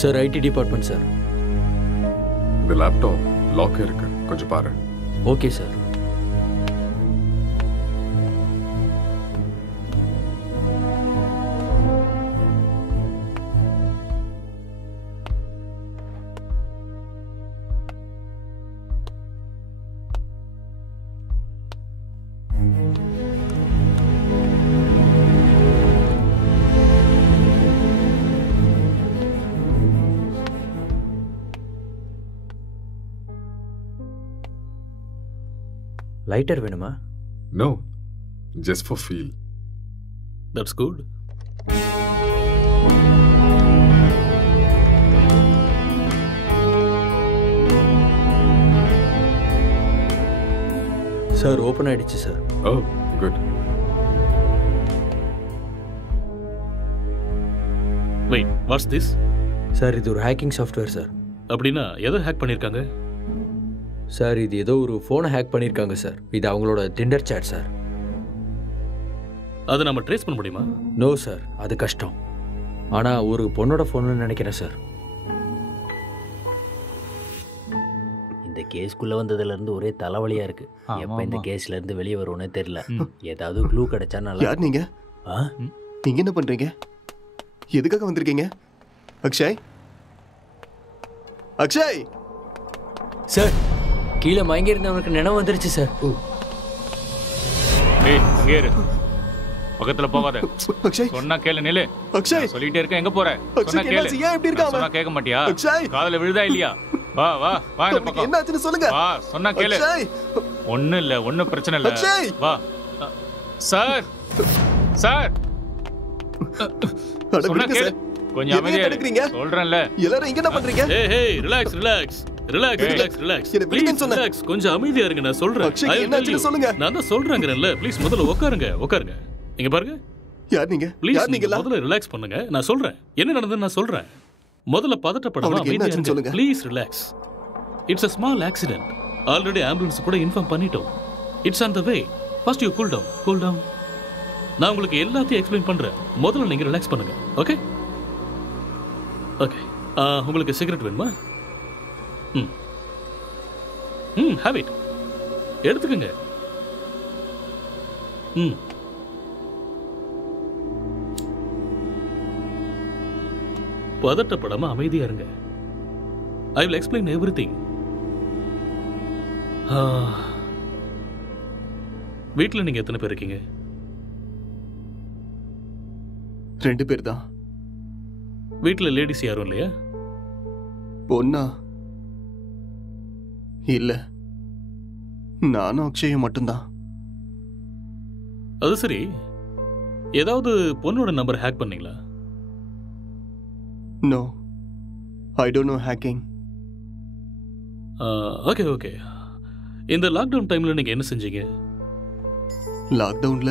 Sir IT department sir. இந்த லேப்டாப் லாக் இருக்கு, கொஞ்சம் பாரு. Okay sir. லைட்டர் வேணுமா? No, just for feel. That's good. Sir open ஆயிடுச்சு sir. Oh, good. Wait, what's this? Sir இது ஒரு ஹேக்கிங் சாஃப்ட்வேர் சார். அப்படின்னா எதை ஹேக் பண்ணியிருக்காங்க? சார் இது ஏதோ ஒரு ஃபோனை ஹேக் பண்ணியிருக்காங்க சார். இது அவங்களோட டிண்டர் சேட் சார். அதை நம்ம ட்ரேஸ் பண்ண முடியுமா? நோ சார், அது கஷ்டம். ஆனால் ஒரு பொண்ணோட ஃபோன்னு நினைக்கிறேன் சார். இந்த கேஸ்க்குள்ளே வந்ததுலேருந்து ஒரே தலைவலியாக இருக்குது. எப்போ இந்த கேஸ்லேருந்து வெளியே வருவோன்னே தெரில. ஏதாவது க்ளூ கிடைச்சா நல்லா. யார் நீங்கள்? நீங்கள் என்ன பண்ணுறீங்க? எதுக்காக வந்திருக்கீங்க? அக்ஷய், அக்ஷய் சார், கீழே மயங்கி இருந்தவனுக்கு நினைவு வந்துருச்சு சார். பக்கத்துல போகாத. அக்ஷய் சொன்னா கேளு. நில்லு. அக்ஷய் சொல்லிட்டே இருக்க, எங்க போற? சொன்னா கேளு. ஏன் இப்படி இருக்காம? சொன்னா கேட்க மாட்டியா? அக்ஷய் காதுல விழுதா இல்லையா? வா வா வா இந்த பக்கம். என்னாச்சுன்னு சொல்லுங்க. வா, சொன்னா கேளு. அக்ஷய் ஒண்ணும் இல்ல, ஒண்ணும் பிரச்சனை இல்ல. அக்ஷய் வா. சார் சார் சொன்னா கேளு. கொஞ்சம் அமைதியா இருங்க. சொல்றேன்ல. எல்லாரும் இங்க என்ன பண்றீங்க? ஏய் ஏய் relax relax relax relax relax. Please relax. கொஞ்சம் அமைதியா இருங்க, நான் சொல்றேன். என்னாச்சுன்னு சொல்லுங்க. நான் தான் சொல்றேங்கறேன்ல. ப்ளீஸ் முதல்ல உட்காருங்க உட்காருங்க. இங்க பாருங்க. யார் நீங்க? ப்ளீஸ் யார் நீங்க? முதல்ல ரிலாக்ஸ் பண்ணுங்க. நான் சொல்றேன் என்ன நடந்ததுன்னு நான் சொல்றேன். முதல்ல பதட்டப்படாம அமைதியா இருங்க. Please relax. It's a small accident. Already ambulance கூட இன்ஃபார்ம் பண்ணிட்டோம். It's on the way. First you cool down. Cool down. நான் உங்களுக்கு எல்லாத்தையும் எக்ஸ்பிளைன் பண்றேன். முதல்ல நீங்க ரிலாக்ஸ் பண்ணுங்க. Okay okay. உங்களுக்கு சிகரெட் வேணுமா? Have it. எடுத்துக்கங்க. பதட்டப்படாம அமைதியா இருங்க. I will explain everything. வீட்டில் நீங்க எத்தனை பேர் இருக்கீங்க? 2 பேர் தான். வீட்டில் லேடிஸ் யாரும் இல்லையா? பொண்ணா? இல்ல, நானும் அக்ஷயும் மட்டும்தான். அது சரி, ஏதாவது பொண்ணோட நம்பர் ஹேக் பண்ணீங்களா? No, I don't know hacking. Okay okay. இந்த லாக்டவுன் டைம்ல நீங்க என்ன செஞ்சீங்க? லாக்டவுன்ல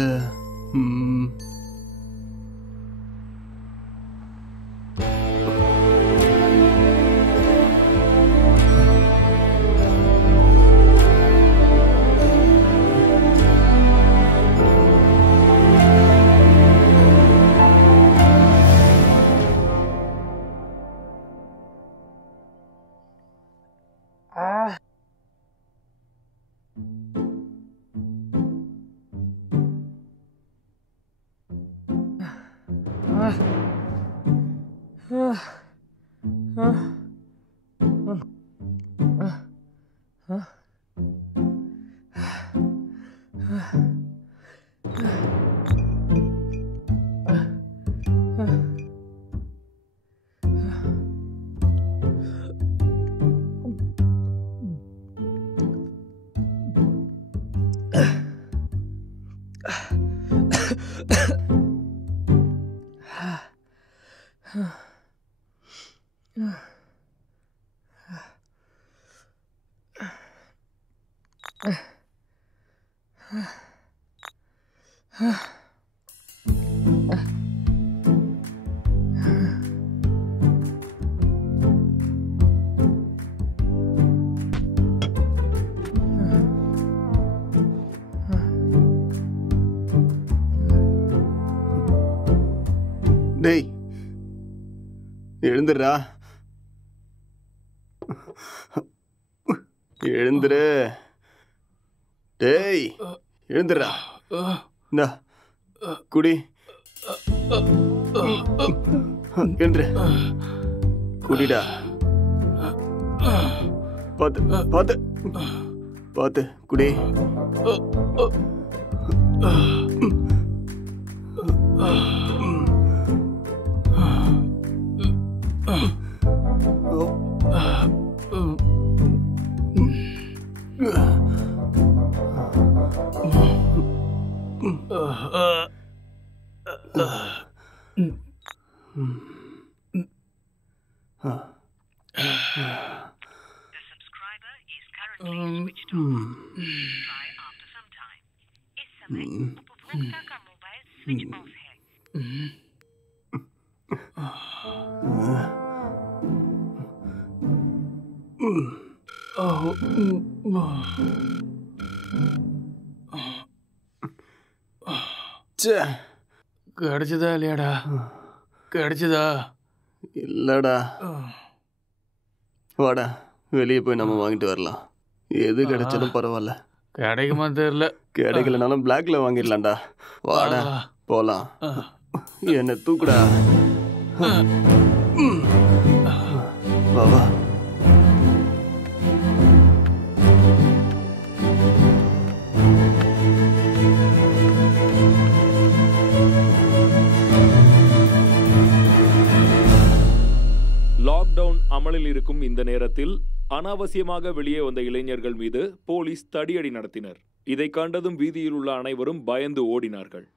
டேய், எழுந்துடுறா, எழுந்துரு. டேய், எழுந்துடுறா. இந்தா குடி. எழுந்துரு, குடிடா. பார்த்து பார்த்து பார்த்து குடி. கிடைச்சதா இல்லையாடா? கிடைச்சதா? இல்லடா. வாடா, வெளியே போய் நம்ம வாங்கிட்டு வரலாம். எது கிடைச்சாலும் பரவாயில்ல. கிடைக்குமா தெரியல. கிடைக்கலனாலும் பிளாக்ல வாங்கிடலாம்டா. வாடா போலாம். என்ன தூக்குடா. வா வா. லாக்டவுன் அமலில் இருக்கும் இந்த நேரத்தில் அனாவசியமாக வெளியே வந்த இளைஞர்கள் மீது போலீஸ் தடியடி நடத்தினர். இதை கண்டதும் வீதியில் உள்ள அனைவரும் பயந்து ஓடினார்கள்.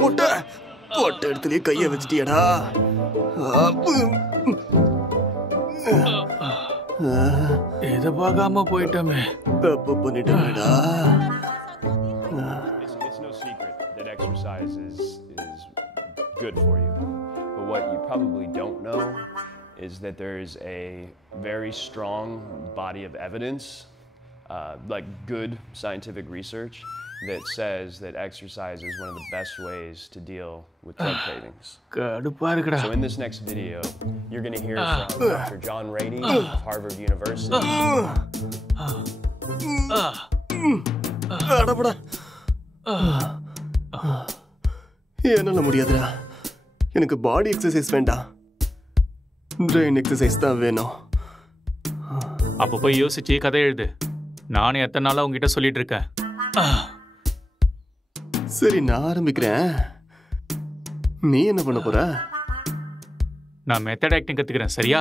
முட்டை போட்ட இடத்துலயே கைய வச்சிட்டியடா. இதை பார்க்காம போயிட்டோமே. தப்பு பண்ணிட்டோமேடா. It's no secret that exercise is good for you. But what you probably don't know is that there is a very strong body of evidence, like good scientific research, that says that exercise is one of the best ways to deal with drug cravings. So in this next video, you're going to hear from Dr. John Rady of Harvard University. என்னால முடியாதுடா. எனக்கு பாடி exercise வேண்டாம், brain exercise தான் வேணும். அப்போ போய் யோசிச்சு கதை எழுது. நானும் எத்தனை நாளா உங்ககிட்ட சொல்லிட்டு இருக்கேன். சரி, நான் ஆரம்பிக்கிறேன். நீ என்ன பண்ண போற? நான் மெத்தட் ஆக்டிங் கத்துக்கிறேன். சரியா?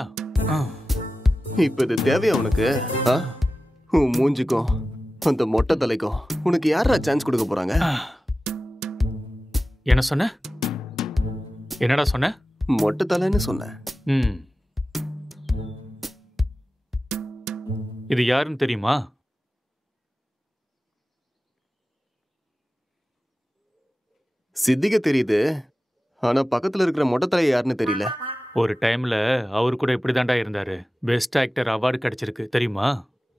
இப்ப இது தேவையா உனக்கு? உன் மூஞ்சிக்கும் அந்த மொட்டை தலைக்கும் உனக்கு யாரா சான்ஸ் கொடுக்க போறாங்க? என்ன சொன்ன? என்னடா சொன்ன? மொட்டை தலைன்னு சொன்ன. இது யாருன்னு தெரியுமா? சித்திக தெரியுது, ஆனா பக்கத்துல இருக்கிற மொட்டை தலை யாருன்னு தெரியல. ஒரு டைம்ல அவரு கூட இப்படிதான்டா இருந்தாரு. பெஸ்ட் ஆக்டர் அவார்டு கிடைச்சிருக்கு தெரியுமா?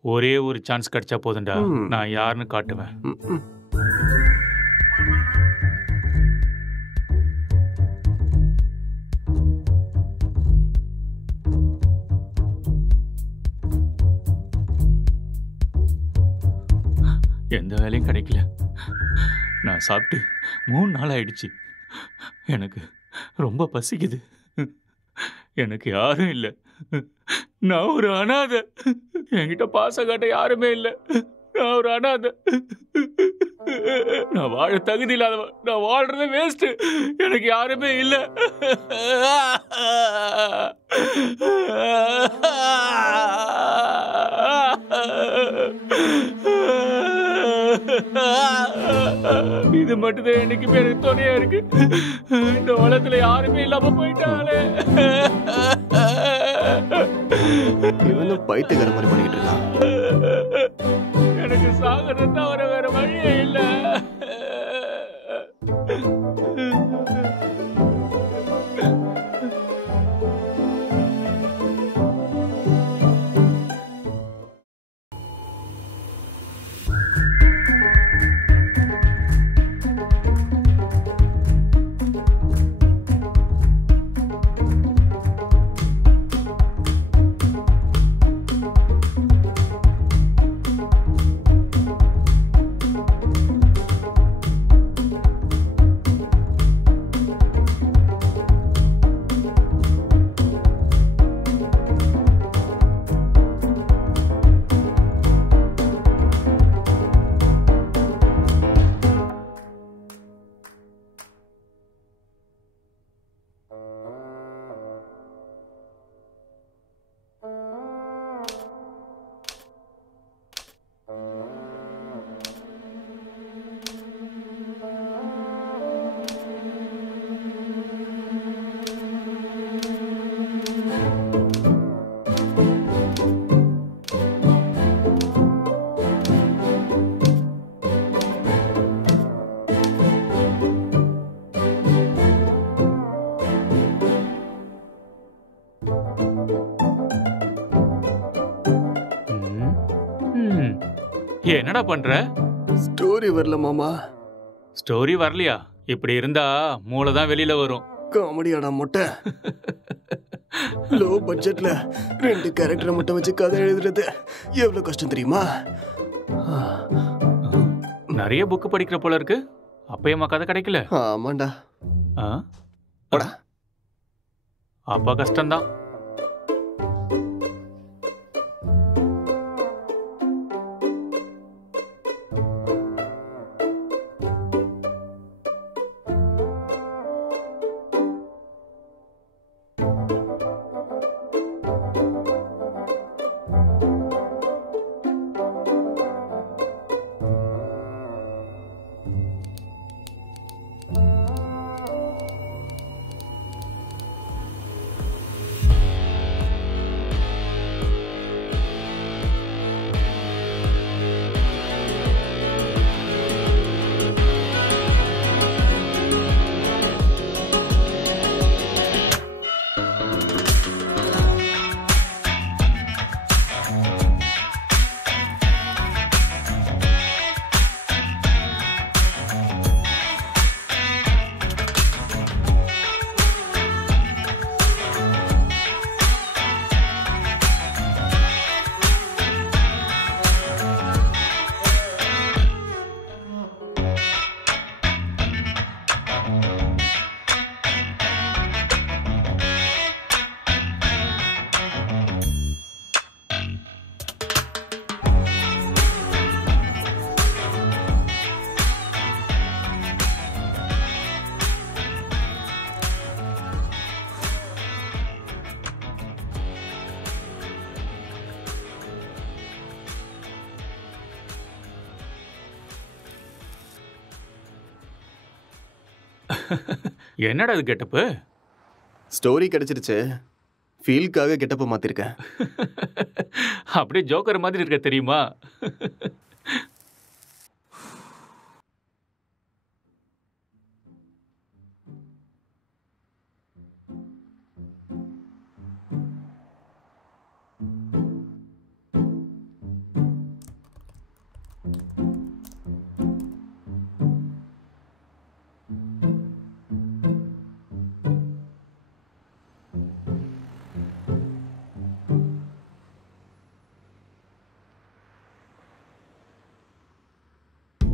ஒரே ஒரு சான்ஸ் கிடைச்சா போதும்டா, நான் யாருன்னு காட்டுவேன். எந்த வேலையும் கிடைக்கல. நான் சாப்பிட்டு 3 நாள் ஆயிடுச்சு. எனக்கு ரொம்ப பசிக்குது. எனக்கு யாரும் இல்லை. நான் ஒரு அனாதை. என்கிட்ட பாசம் காட்ட யாருமே இல்லை. நான் ஒரு அனாதை. நான் வாழ தகுதி இல்லாதவன். நான் வாழ்றது வேஸ்ட். எனக்கு யாருமே இல்லை. இது மட்டும்தான் எனக்கு பேரு துணையா இருக்கு. இந்த உலகத்துல யாருமே இல்லாம போயிட்டாலே. இவனும் பைத்தியக்கார மாதிரி பண்ணிக்கிட்டு இருக்கான். எனக்கு சாகறது தவிர வேற வழியே இல்லை. என்னடா பண்ற? ஸ்டோரி வரல மாமா. ஸ்டோரி வரலையா? இப்படி இருந்தா மூளை தான் வெளியில வரும். காமெடியாடா மொட்டை. லோ பட்ஜெட்ல 2 கேரக்டரை மட்டும் வச்சு கதை எழுதுறது எவ்வளவு கஷ்டம் தெரியுமா? நிறைய புக் படிக்கிற போல இருக்கு. அப்பயமா கதை கிடைக்கல? ஆமாண்டா. அப்ப கஷ்டம்தான். என்னடா இது கெட்டப்பு? ஸ்டோரி கிடைச்சிருச்சு, ஃபீல்க்காக கெட்டப்பை மாத்திருக்கேன். அப்படியே ஜோக்கர் மாதிரி இருக்க தெரியுமா?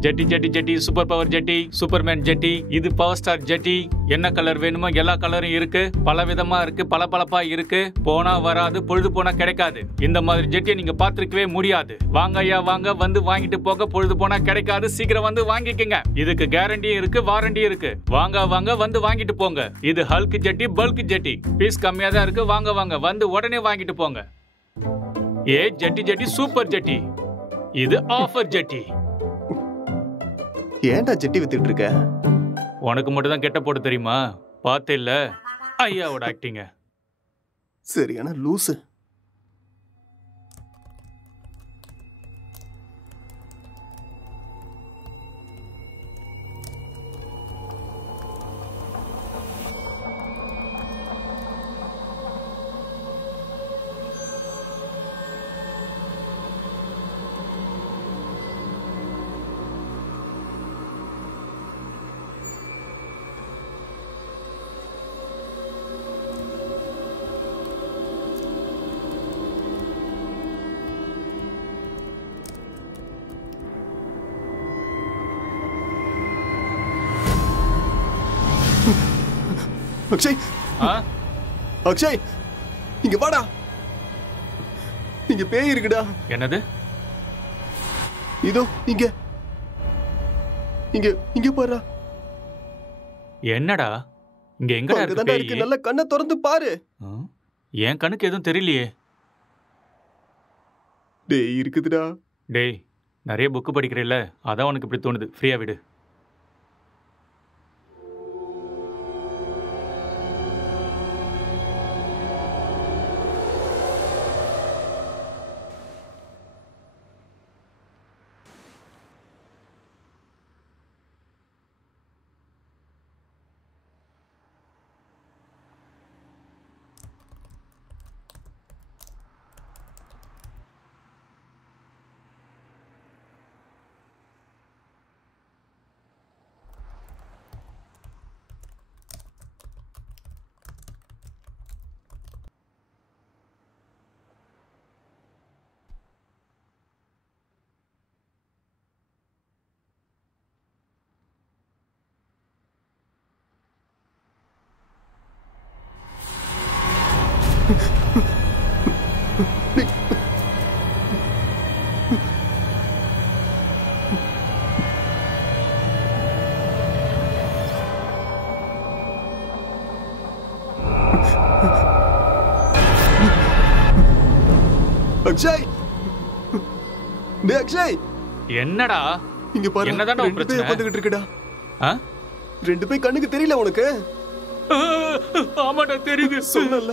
ஜெட்டி ஜெட்டி ஜெட்டி, சூப்பர் பவர் ஜெட்டி, சூப்பர்மேன் ஜெட்டி, இது பவர் ஸ்டார் ஜெட்டி. என்ன கலர் வேணுமோ எல்லா கலரும் இருக்கு, பல விதமா இருக்கு, பளபளப்பா இருக்கு. போனா வராது, பொழுது போனா கிடைக்காது. இந்த மாதிரி ஜெட்டியை நீங்க பார்த்திருக்கவே முடியாது. வாங்க ஐயா வாங்க, வந்து வாங்கிட்டு போக. பொழுது போனா கிடைக்காது, சீக்கிரம் வந்து வாங்கிக்கங்க. இதுக்கு கேரண்டியும் இருக்கு, வாரண்டியும் இருக்கு. வாங்க வாங்க, வந்து வாங்கிட்டு போங்க. இது ஹல்க் ஜெட்டி, பல்க் ஜெட்டி. பீஸ் கம்மியா தான் இருக்கு. வாங்க வாங்க, வந்து உடனே வாங்கிட்டு போங்க. ஏ ஜெட்டி ஜெட்டி, சூப்பர் ஜெட்டி. இது ஆஃபர் ஜெட்டி. ஏன்டா ஜெட்டி வித்துட்டு இருக்க? உனக்கு மட்டும் தான் கெட்ட போட தெரியுமா? பார்த்தே இல்ல ஐயாவோட ஆக்டிங்க. சரியான லூசு. அக்ஷய், அக்ஷய், இங்க வாடா. இங்க பேய் இருக்குடா. என்னது? இதோ இங்க இங்க இங்க பாரு. என்னடா இங்க எங்கடா இருக்கு பேய்? நல்ல கண்ணை திறந்து பாரு. என் கண்ணுக்கு எதுவும் தெரியலையே. டேய் இருக்குதுடா. டேய் நிறைய புக்கு படிக்கிறேல்ல, அதான் உனக்கு இப்படி தோணுது. ஃப்ரீயா விடு. அக்ஷய், டேய் அக்ஷய், என்னடா இங்க பாரு. என்னடா பிரச்சனை? உட்கார்ந்துகிட்டு இருக்கடா. ரெண்டு பேய் கண்ணுக்கு தெரியல உனக்கு? ஆமாடா தெரியுது, சொன்னல.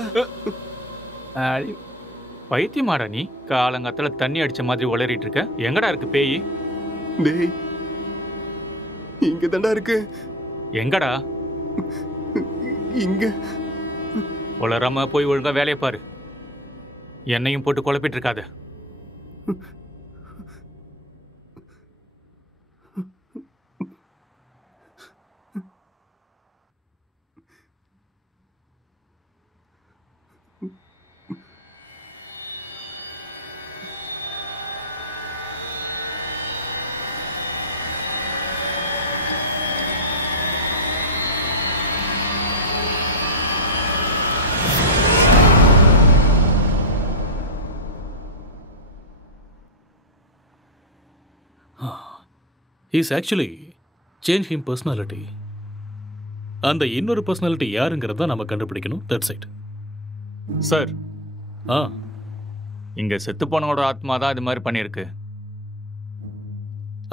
பைத்தியமாடா நீ? காலங்கத்துல தண்ணி அடிச்ச மாதிரி உளறிட்டு இருக்க. எங்கடா இருக்கு பேய்? டேய் இங்க தான்டா இருக்கு. எங்கடா? இங்க. உளறாம போய் ஒழுங்கா வேலையை பாரு. என்னையும் போட்டு குழப்பிட்டு இருக்காத. He's actually changed him personality. அந்த இன்னொரு பர்சனாலிட்டி யாருங்கிறத நம்ம கண்டுபிடிக்கணும். That's it sir. இங்க செத்து போனவோட ஆத்மா தான் இது மாதிரி பண்ணியிருக்கு.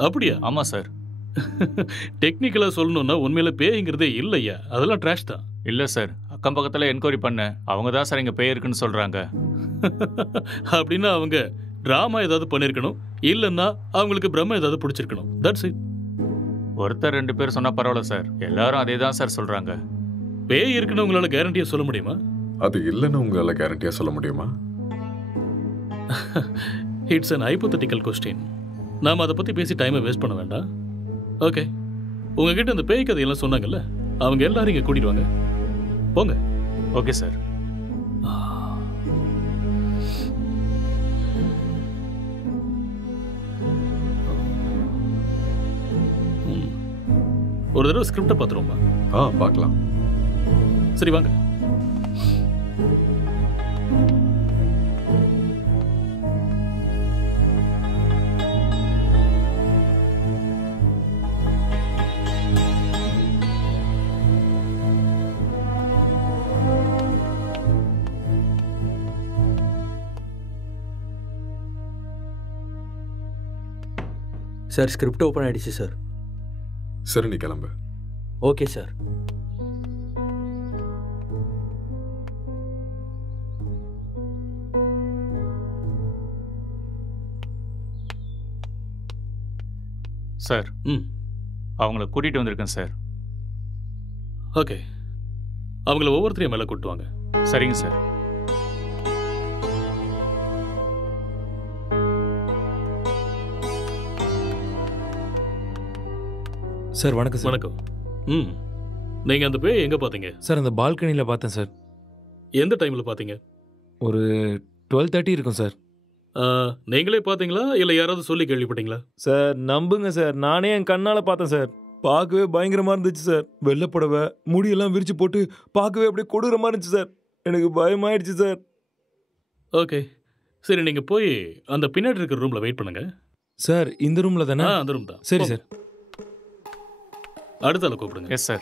அப்படியா? ஆமா சார். டெக்னிக்கலாக சொல்லணும்னா உண்மையில பேய்ங்கிறதே இல்லையா, அதெல்லாம் ட்ராஷ் தான். இல்லை சார், அக்கம் பக்கத்தில் என்கொயரி பண்ணேன். அவங்க தான் சார் இங்கே பேய் இருக்குன்னு சொல்கிறாங்க. அப்படின்னா அவங்க ட்ராமா ஏதாவது பண்ணியிருக்கணும், இல்லைன்னா அவங்களுக்கு பிரம்ம ஏதாவது பிடிச்சிருக்கணும். That's it. ஒருத்தர் 2 பேர் சொன்னால் பரவாயில்ல சார், எல்லாரும் அதே தான் சார் சொல்கிறாங்க. பேய் இருக்குன்னு உங்களால் கேரண்டியாக சொல்ல முடியுமா? அது இல்லைன்னு உங்களால் கேரண்டியாக சொல்ல முடியுமா? It's an hypothetical question. நாம் அதை பற்றி பேசி டைமை வேஸ்ட் பண்ண வேண்டாம். ஓகே, உங்ககிட்ட இந்த பேய் கதையெல்லாம் சொன்னாங்கல்ல, அவங்க எல்லாரும் இங்கே கூட்டிட்டு வாங்க. போங்க. Okay sir. ஒரு தடவை ஸ்கிரிப்டை பார்த்துருவோமா? பார்க்கலாம். சரி வாங்க. சார் ஸ்கிரிப்ட் ஓப்பன் ஆயிடுச்சு சார். சரி, நீ கிளம்பு. Okay sir. சார், அவங்கள கூட்டிகிட்டு வந்திருக்கேன் சார். ஓகே, அவங்கள ஒவ்வொருத்தரையும் மேலே கூட்டு வாங்க. சரிங்க சார். சார் வணக்கம் சார். வணக்கம். நீங்கள் அந்த பேய் எங்கே பார்த்தீங்க? சார் அந்த பால்கனியில் பார்த்தேன் சார். எந்த டைமில் பார்த்தீங்க? ஒரு 12:30 இருக்கும் சார். நீங்களே பார்த்தீங்களா இல்லை யாராவது சொல்லி கேள்விப்பட்டீங்களா? சார் நம்புங்க சார், நானே என் கண்ணால் பார்த்தேன் சார். பார்க்கவே பயங்கரமாக இருந்துச்சு சார். வெள்ளைப்படவை முடியெல்லாம் விரிச்சு போட்டு பார்க்கவே அப்படியே கொடூரமாக இருந்துச்சு சார். எனக்கு பயமாயிடுச்சு சார். ஓகே சரி, நீங்கள் போய் அந்த பின்னாடி இருக்கிற ரூமில் வெயிட் பண்ணுங்க. சார் இந்த ரூமில் தானே? அந்த ரூம் தான். சரி சார். அடுத்த ஆளை கூப்பிடுங்க. Yes sir.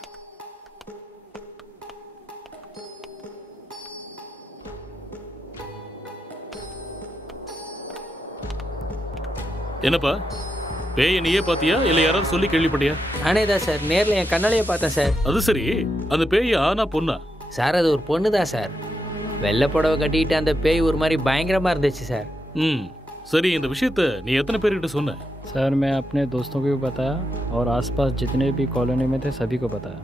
என்னப்பா, பேயை நீயே பார்த்தியா இல்லை யாராவது சொல்லி கேள்விப்பட்டியா? நானே தான் சார், நேரில் என் கண்ணாலேயே பார்த்தேன் சார். அது சரி, அந்த பேய் ஆனா பொண்ணா? சார் அது ஒரு பொண்ணு தான் சார். வெள்ளை புடவை கட்டிட்டு அந்த பேய் ஒரு மாதிரி பயங்கரமாக இருந்துச்சு சார். சரி, இந்த விஷயத்த நீ எத்தனை பேர்கிட்ட சொன்ன? सर मैं अपने दोस्तों को भी बताया और आसपास जितने भी कॉलोनी में थे सभी को बताया.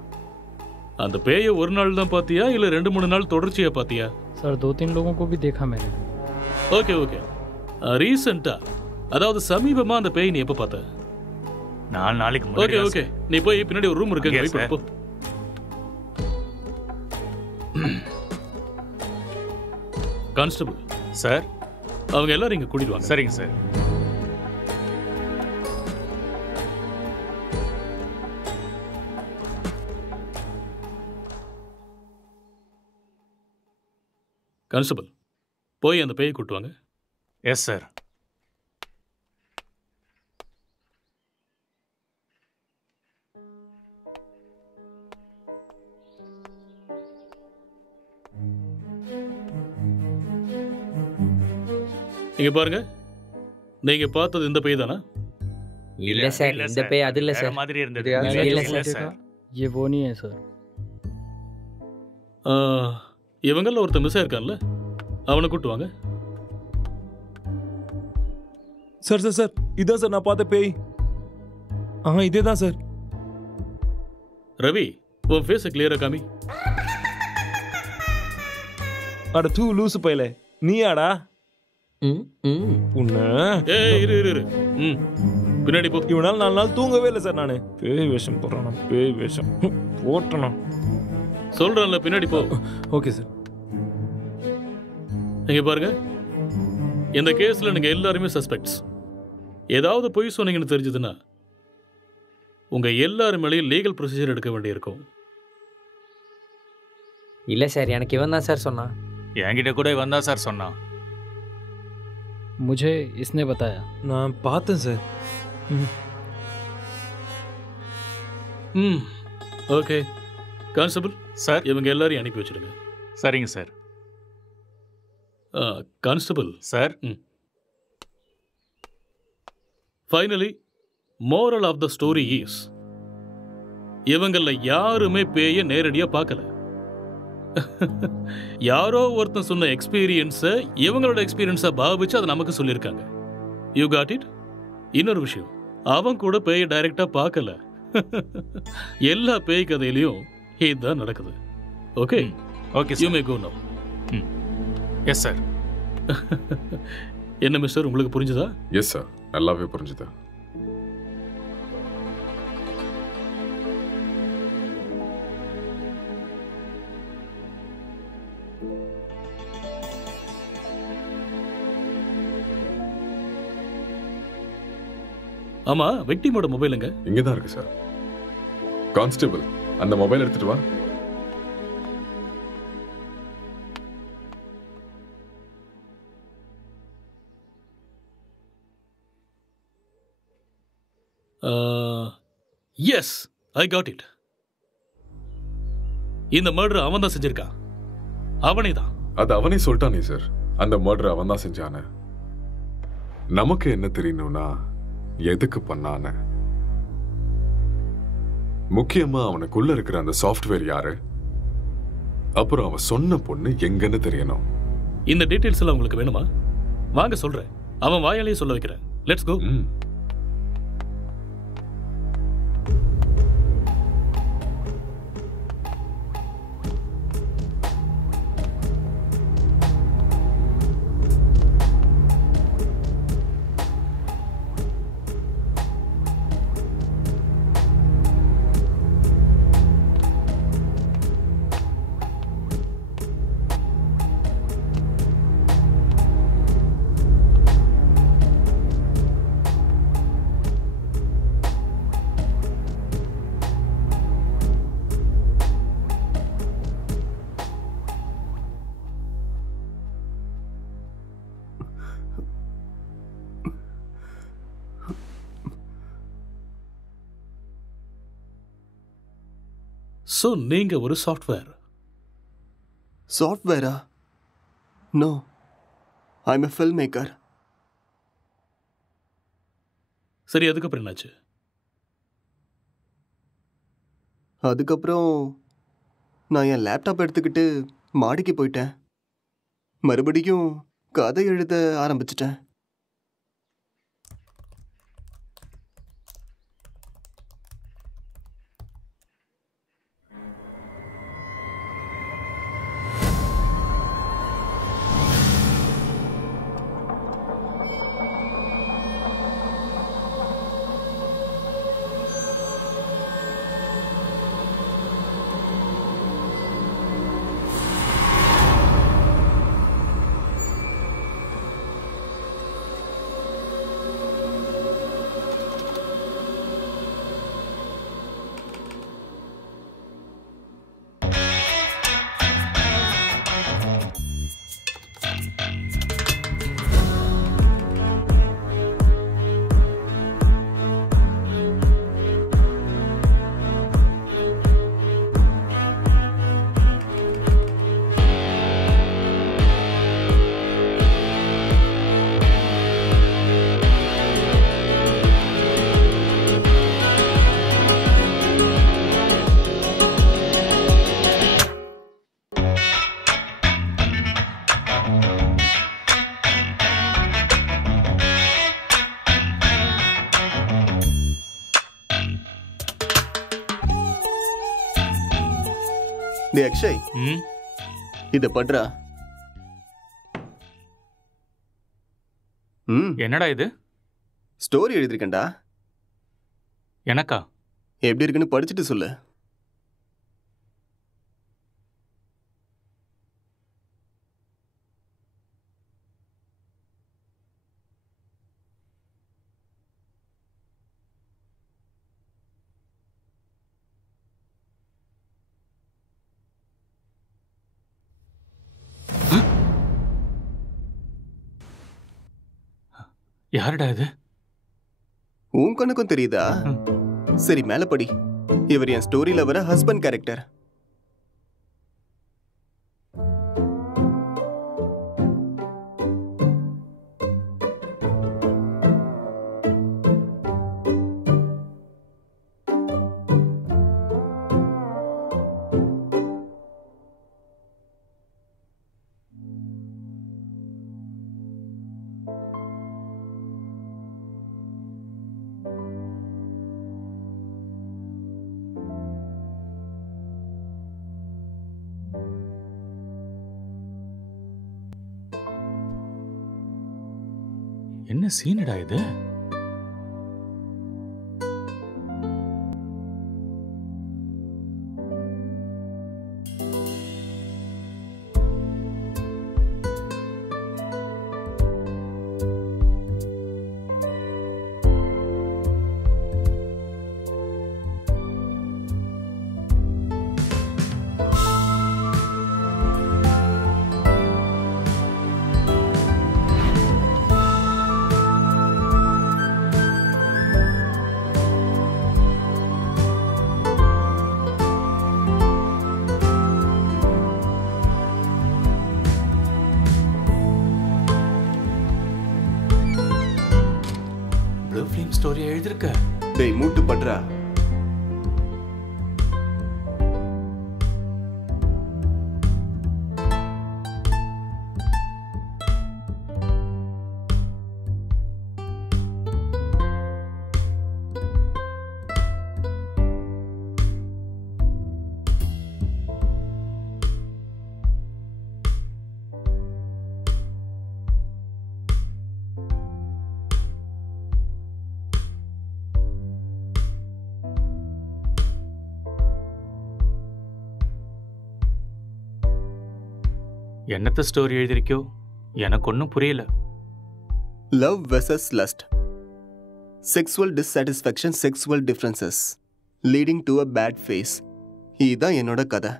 அந்த பேயை ஒரு நாள் தான் பாத்தியா இல்ல 2-3 நாள் தொடர்ச்சியா பாத்தியா? सर 2-3 लोगों को भी देखा मैंने. Okay okay. ரீசன்ட்டா, அதாவது சமீபமா அந்த பேய் நீ எப்ப பார்த்த? 4 நாளைக்கு முன்னாடி. ஓகே ஓகே, நீ போய் பின்னாடி ஒரு ரூம் இருக்கு, வெயிட் பண்ணு போ. கான்ஸ்டபிள் சார், அவங்க எல்லாரும் இங்க கூட்டிட்டு வாங்க. சரிங்க சார். கான்ஸ்டபிள் போய் அந்த பேயை கூட்டு வாங்க. Yes sir. இங்க பாருங்க, நீங்க பார்த்தது இந்த பேய் தானா? இல்ல சார், இந்த பேய் அது இல்ல சார். மாதிரி இருந்தது. இல்ல சார், ये वो नहीं है सर. இவங்கள ஒருத்தர் மிஸ் ஆயிருக்கான்ல, அவனை கூட்டு வாங்க. சார் சார் சார், இதான் சார் நான் பார்த்த பேய். இதே தான் சார். ரவி, உன் ஃபேஸை கிளியரா காமி. அட தூ லூசு பையலே, நீயாடா? உன்ன இரு இரு இரு. பின்னாடி போ. இவனால 4 நாள் தூங்கவே இல்லை சார். நானு பேய் வேஷம் போடுறான், பேய் வேஷம் போட்டனா சொல்றேன்ல, பின்னாடி போ. Okay sir. இங்க பாருங்க, இந்த கேஸ்ல நீங்க எல்லாருமே சஸ்பெக்ட்ஸ். ஏதாவது பொய் சொன்னீங்கன்னு தெரிஞ்சதுன்னா உங்க எல்லாரும் மேலேயும் லீகல் ப்ரொசீஜர் எடுக்க வேண்டியிருக்கும். இல்ல சார், எனக்கு இவன் தான் சார் சொன்னான். என்கிட்ட கூட இவன் தான் சார் சொன்னான். मुझे इसने बताया. நான் பார்த்தேன் சார். ஓகே கான்ஸ்டபிள் சார், இவங்க எல்லாரையும் அனுப்பி வச்சிடுங்க. சரிங்க sir. Constable sir, finally moral of the story is இவங்கள யாருமே பேய நேரடியா பார்க்கல. யாரோ ஒருத்தன் சொன்ன எக்ஸ்பீரியன்ஸை இவங்களோட எக்ஸ்பீரியன்ஸை பாவிச்சு அதை நமக்கு சொல்லியிருக்காங்க. You got it? இன்னொரு விஷயம், அவன் கூட பேய டைரக்டா பார்க்கல. எல்லா பேய் கதையிலையும் இதுதான் நடக்குது. Okay okay, you may go now. Yes sir. என்ன மிஸ்டர், உங்களுக்கு புரிஞ்சுதா? எஸ் சார், நல்லாவே புரிஞ்சுதா. ஆமா, விக்டிமோட மொபைலுங்க? இங்கதான் இருக்கு சார். கான்ஸ்டபிள், அந்த மொபைல் எடுத்துட்டு வா. Yes, I got it. இந்த மர்டர் அவன் தான் செஞ்சிருக்கான். அவனே தான். அது அவனே சொல்லிட்டானே சார், அந்த மர்டர் அவன் தான் செஞ்சான. நமக்கு என்ன தெரியணும்னா எதுக்கு பண்ணான, முக்கியமா அவனுக்குள்ள இருக்கிற அந்த சாஃப்ட்வேர் யாரு, அப்புறம் அவன் சொன்ன பொண்ணு எங்கன்னு தெரியணும். இந்த டீடைல்ஸ் எல்லாம் உங்களுக்கு வேணுமா? வாங்க சொல்றேன். அவன் வாயாலேயே சொல்ல வைக்கிறேன். Let's go. ஸோ நீங்க ஒரு சாஃப்ட்வேர்? சாஃப்ட்வேரா? No, I am a film maker. சரி, அதுக்கப்புறம் என்னாச்சு? அதுக்கப்புறம் நான் என் லேப்டாப் எடுத்துக்கிட்டு மாடிக்கு போயிட்டேன். மறுபடியும் கதை எழுத ஆரம்பிச்சிட்டேன். டே அக்ஷய், இத பண்றா. என்னடா இது? ஸ்டோரி எழுதிருக்கேன்டா. எனக்கா? எப்படி இருக்குன்னு படிச்சுட்டு சொல்லு. யாருடா இது? உன் கண்ணுக்கும் தெரியுதா? சரி, மேல படி. இவர் என் ஸ்டோரியில வர ஹஸ்பண்ட் கேரக்டர். என்ன சீனடா இது? ஸ்டோரி எழுதிருக்க. டேய் மூட்டு பண்றா. என்னத்த ஸ்டோரி எழுதிருக்கியோ எனக்கு ஒன்றும் புரியல. Love versus lust, sexual dissatisfaction, sexual differences leading to a bad phase. இதுதான் என்னோட கதை.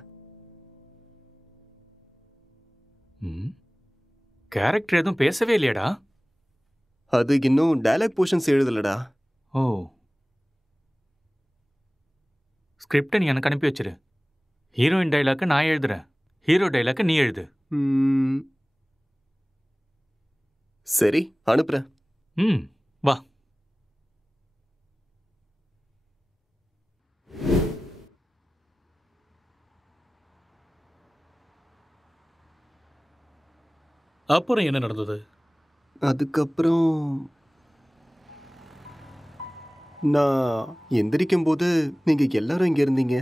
கேரக்டர் எதுவும் பேசவே இல்லையாடா? அது இன்னும் டயலாக் போர்ஷன்ஸ் எழுதலடா. ஓ, ஸ்கிரிப்டை நீ எனக்கு அனுப்பி வச்சிரு. ஹீரோயின் டைலாக்கை நான் எழுதுறேன், ஹீரோ டைலாக்கை நீ எழுது. சரி, அனுப்புறேன். வா. அப்புறம் என்ன நடந்தது? அதுக்கப்புறம் நான் எந்திரிக்கும் போது நீங்க எல்லாரும் இங்க இருந்தீங்க.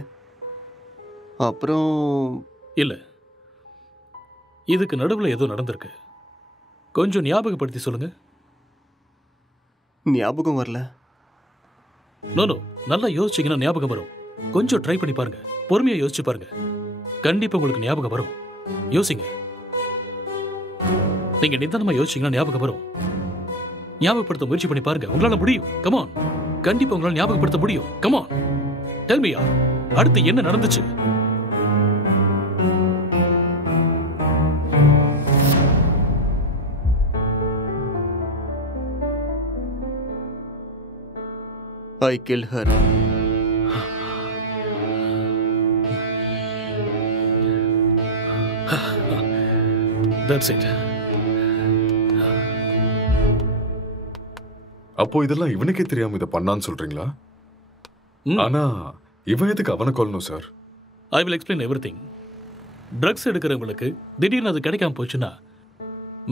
அப்புறம் இல்ல, இதுக்கு நடுவில் ஏதோ நடந்திருக்கு. கொஞ்சம் ஞாபகப்படுத்தி சொல்லுங்க. ஞாபகம் வரல. நோ, நல்லா யோசிச்சீங்கன்னா ஞாபகம் வரும். கொஞ்சம் ட்ரை பண்ணி பாருங்க, பொறுமையா யோசிச்சு பாருங்க, கண்டிப்பா உங்களுக்கு ஞாபகம் வரும். யோசிங்க, நீங்க நிதானமா யோசிச்சீங்கன்னா ஞாபகம் வரும். ஞாபகப்படுத்த முயற்சி பண்ணி பாருங்க, உங்களால முடியும். கமான், கண்டிப்பா உங்களால ஞாபகப்படுத்த முடியும். கமான், டெல் மீ, அடுத்து என்ன நடந்துச்சு? I killed her. That's it. அப்போ இதெல்லாம் இவனுக்கே தெரியாம இதை பண்ணான்னு சொல்றீங்களா? ஆனா இவன் எதுக்கு அவனை கொல்லணும் sir? I will explain everything. Drugs எடுக்கிறவங்களுக்கு திடீர்னு அது கிடைக்காம போச்சுன்னா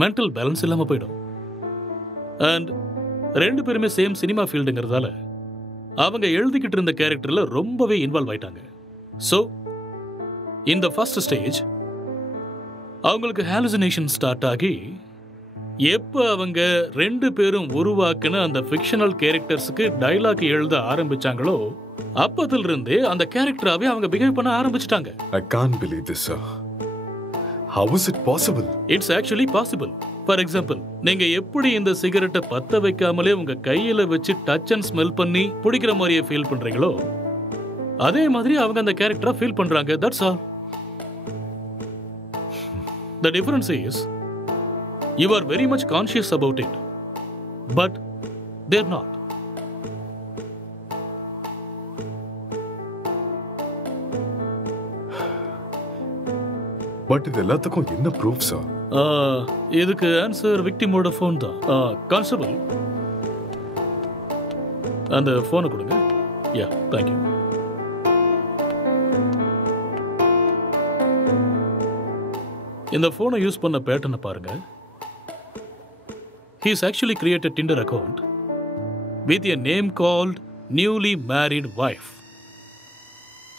மென்டல் பேலன்ஸ் இல்லாம போயிடும். அண்ட் ரெண்டு பேருமே சேம் சினிமா ஃபீல்டுங்கிறதால அவங்க எழுதிக்கிட்டு இருந்த கேரக்டர்ல ரொம்பவே இன்வால்வ் ஆயிட்டாங்க. ஸோ இந்த ஃபர்ஸ்ட் ஸ்டேஜ் அவங்களுக்கு ஹாலுசினேஷன் ஸ்டார்ட் ஆகி, எப்போ அவங்க ரெண்டு பேரும் உருவாக்குன அந்த ஃபிக்ஷனல் கேரக்டர்ஸுக்கு டைலாக் எழுத ஆரம்பிச்சாங்களோ அப்பதில் இருந்தே அந்த கேரக்டராகவே அவங்க பிஹேவ் பண்ண ஆரம்பிச்சிட்டாங்க. I can't believe this, sir. How is it possible? It's actually possible. For example, நீங்க எப்படி இந்த சிகரெட்டை பத்த வைக்காமலே உங்க கையில வச்சு டச் அண்ட் ஸ்மெல் பண்ணி பிடிக்கிற மாதிரியே ஃபீல் பண்றீங்களோ அதே மாதிரி அவங்க அந்த கேரக்டரா ஃபீல் பண்றாங்க. That's all. The difference is you are very much conscious about it, but they're not. But இது எல்லாத்துக்கும் என்ன ப்ரூஃப் சார்? இதுக்கு ஆன்சர் விக்டிமோட ஃபோன் தான். கான்ஸ்டபிள், அந்த ஃபோனை கொடுங்க. யா, தேங்க்யூ. இந்த ஃபோனை யூஸ் பண்ண பேட்டர்னை பாருங்க. He has actually created Tinder account with a name called newly married wife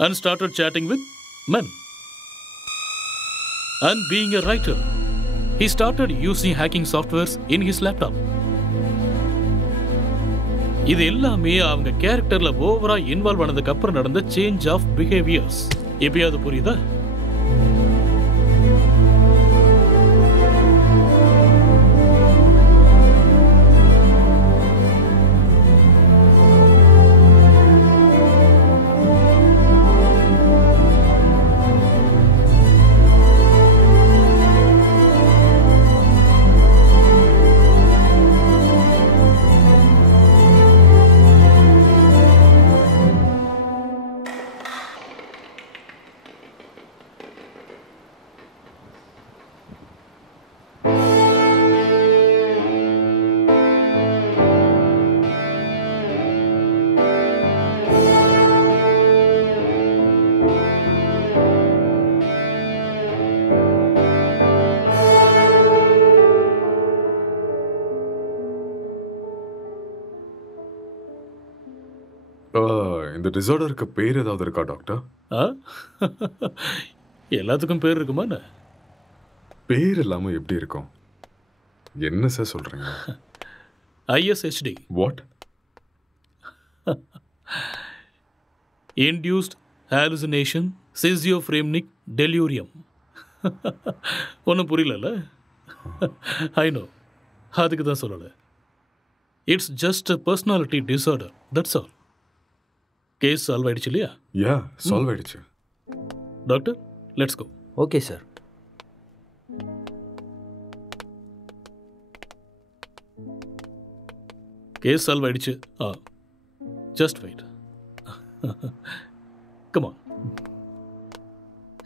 and started chatting with men. And being a writer, he started using hacking softwares in his laptop. இது எல்லாமே அவங்க கேரக்டர்ல ஓவரா involve ஆனதுக்கு அப்புறம் நடந்த change of behaviours. எப்பயாவது புரியுதா? இந்த டிசார்டருக்கு பேர் ஏதாவது இருக்கா டாக்டர்? எல்லாத்துக்கும் பேர் இருக்குமா? பேர் இல்லாம எப்படி இருக்கும்? என்ன சார் சொல்றீங்க? ISHD. What? Induced hallucination schizophrenic delirium. ஒன்றும் புரியல. ஐ நோ, அதுக்கு தான் சொல்லலை. It's just a personality disorder, that's all. Case solve ஆயிடுச்சு இல்லையா? யா, சால்வ் ஆயிடுச்சு. Doctor, let's go. Okay sir. Case solve ஆயிடுச்சு. Just wait. Come on.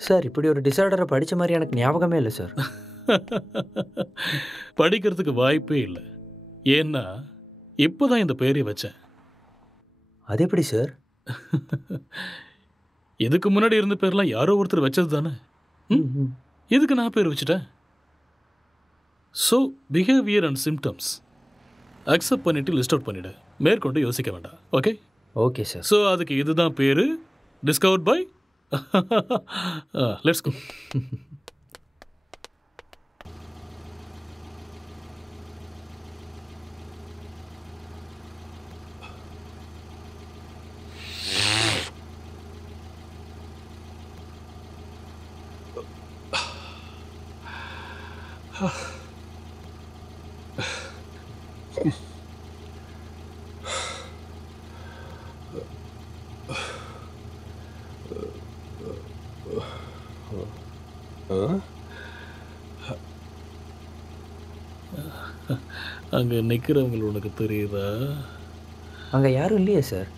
Sir, இப்படி ஒரு டிசார்டரை படித்த மாதிரி எனக்கு ஞாபகமே இல்லை சார். படிக்கிறதுக்கு வாய்ப்பே இல்லை. ஏன்னா இப்போதான் இந்த பேரை வச்சேன். அது எப்படி சார்? இதுக்கு முன்னாடி இருந்த பேர்லாம் யாரோ ஒருத்தர் வச்சது தானே. இதுக்கு நான் பேர் வச்சுட்டேன். So behaviour and symptoms accept பண்ணிட்டு லிஸ்ட் அவுட் பண்ணிவிடு. மேற்கொண்டு யோசிக்க வேண்டாம். ஓகே? Okay sir. ஸோ அதுக்கு இதுதான் பேர். Discovered by. Let's go. அங்கே நிற்கிறவங்க உனக்கு தெரியுதா? அங்கே யாரும் இல்லையே சார்.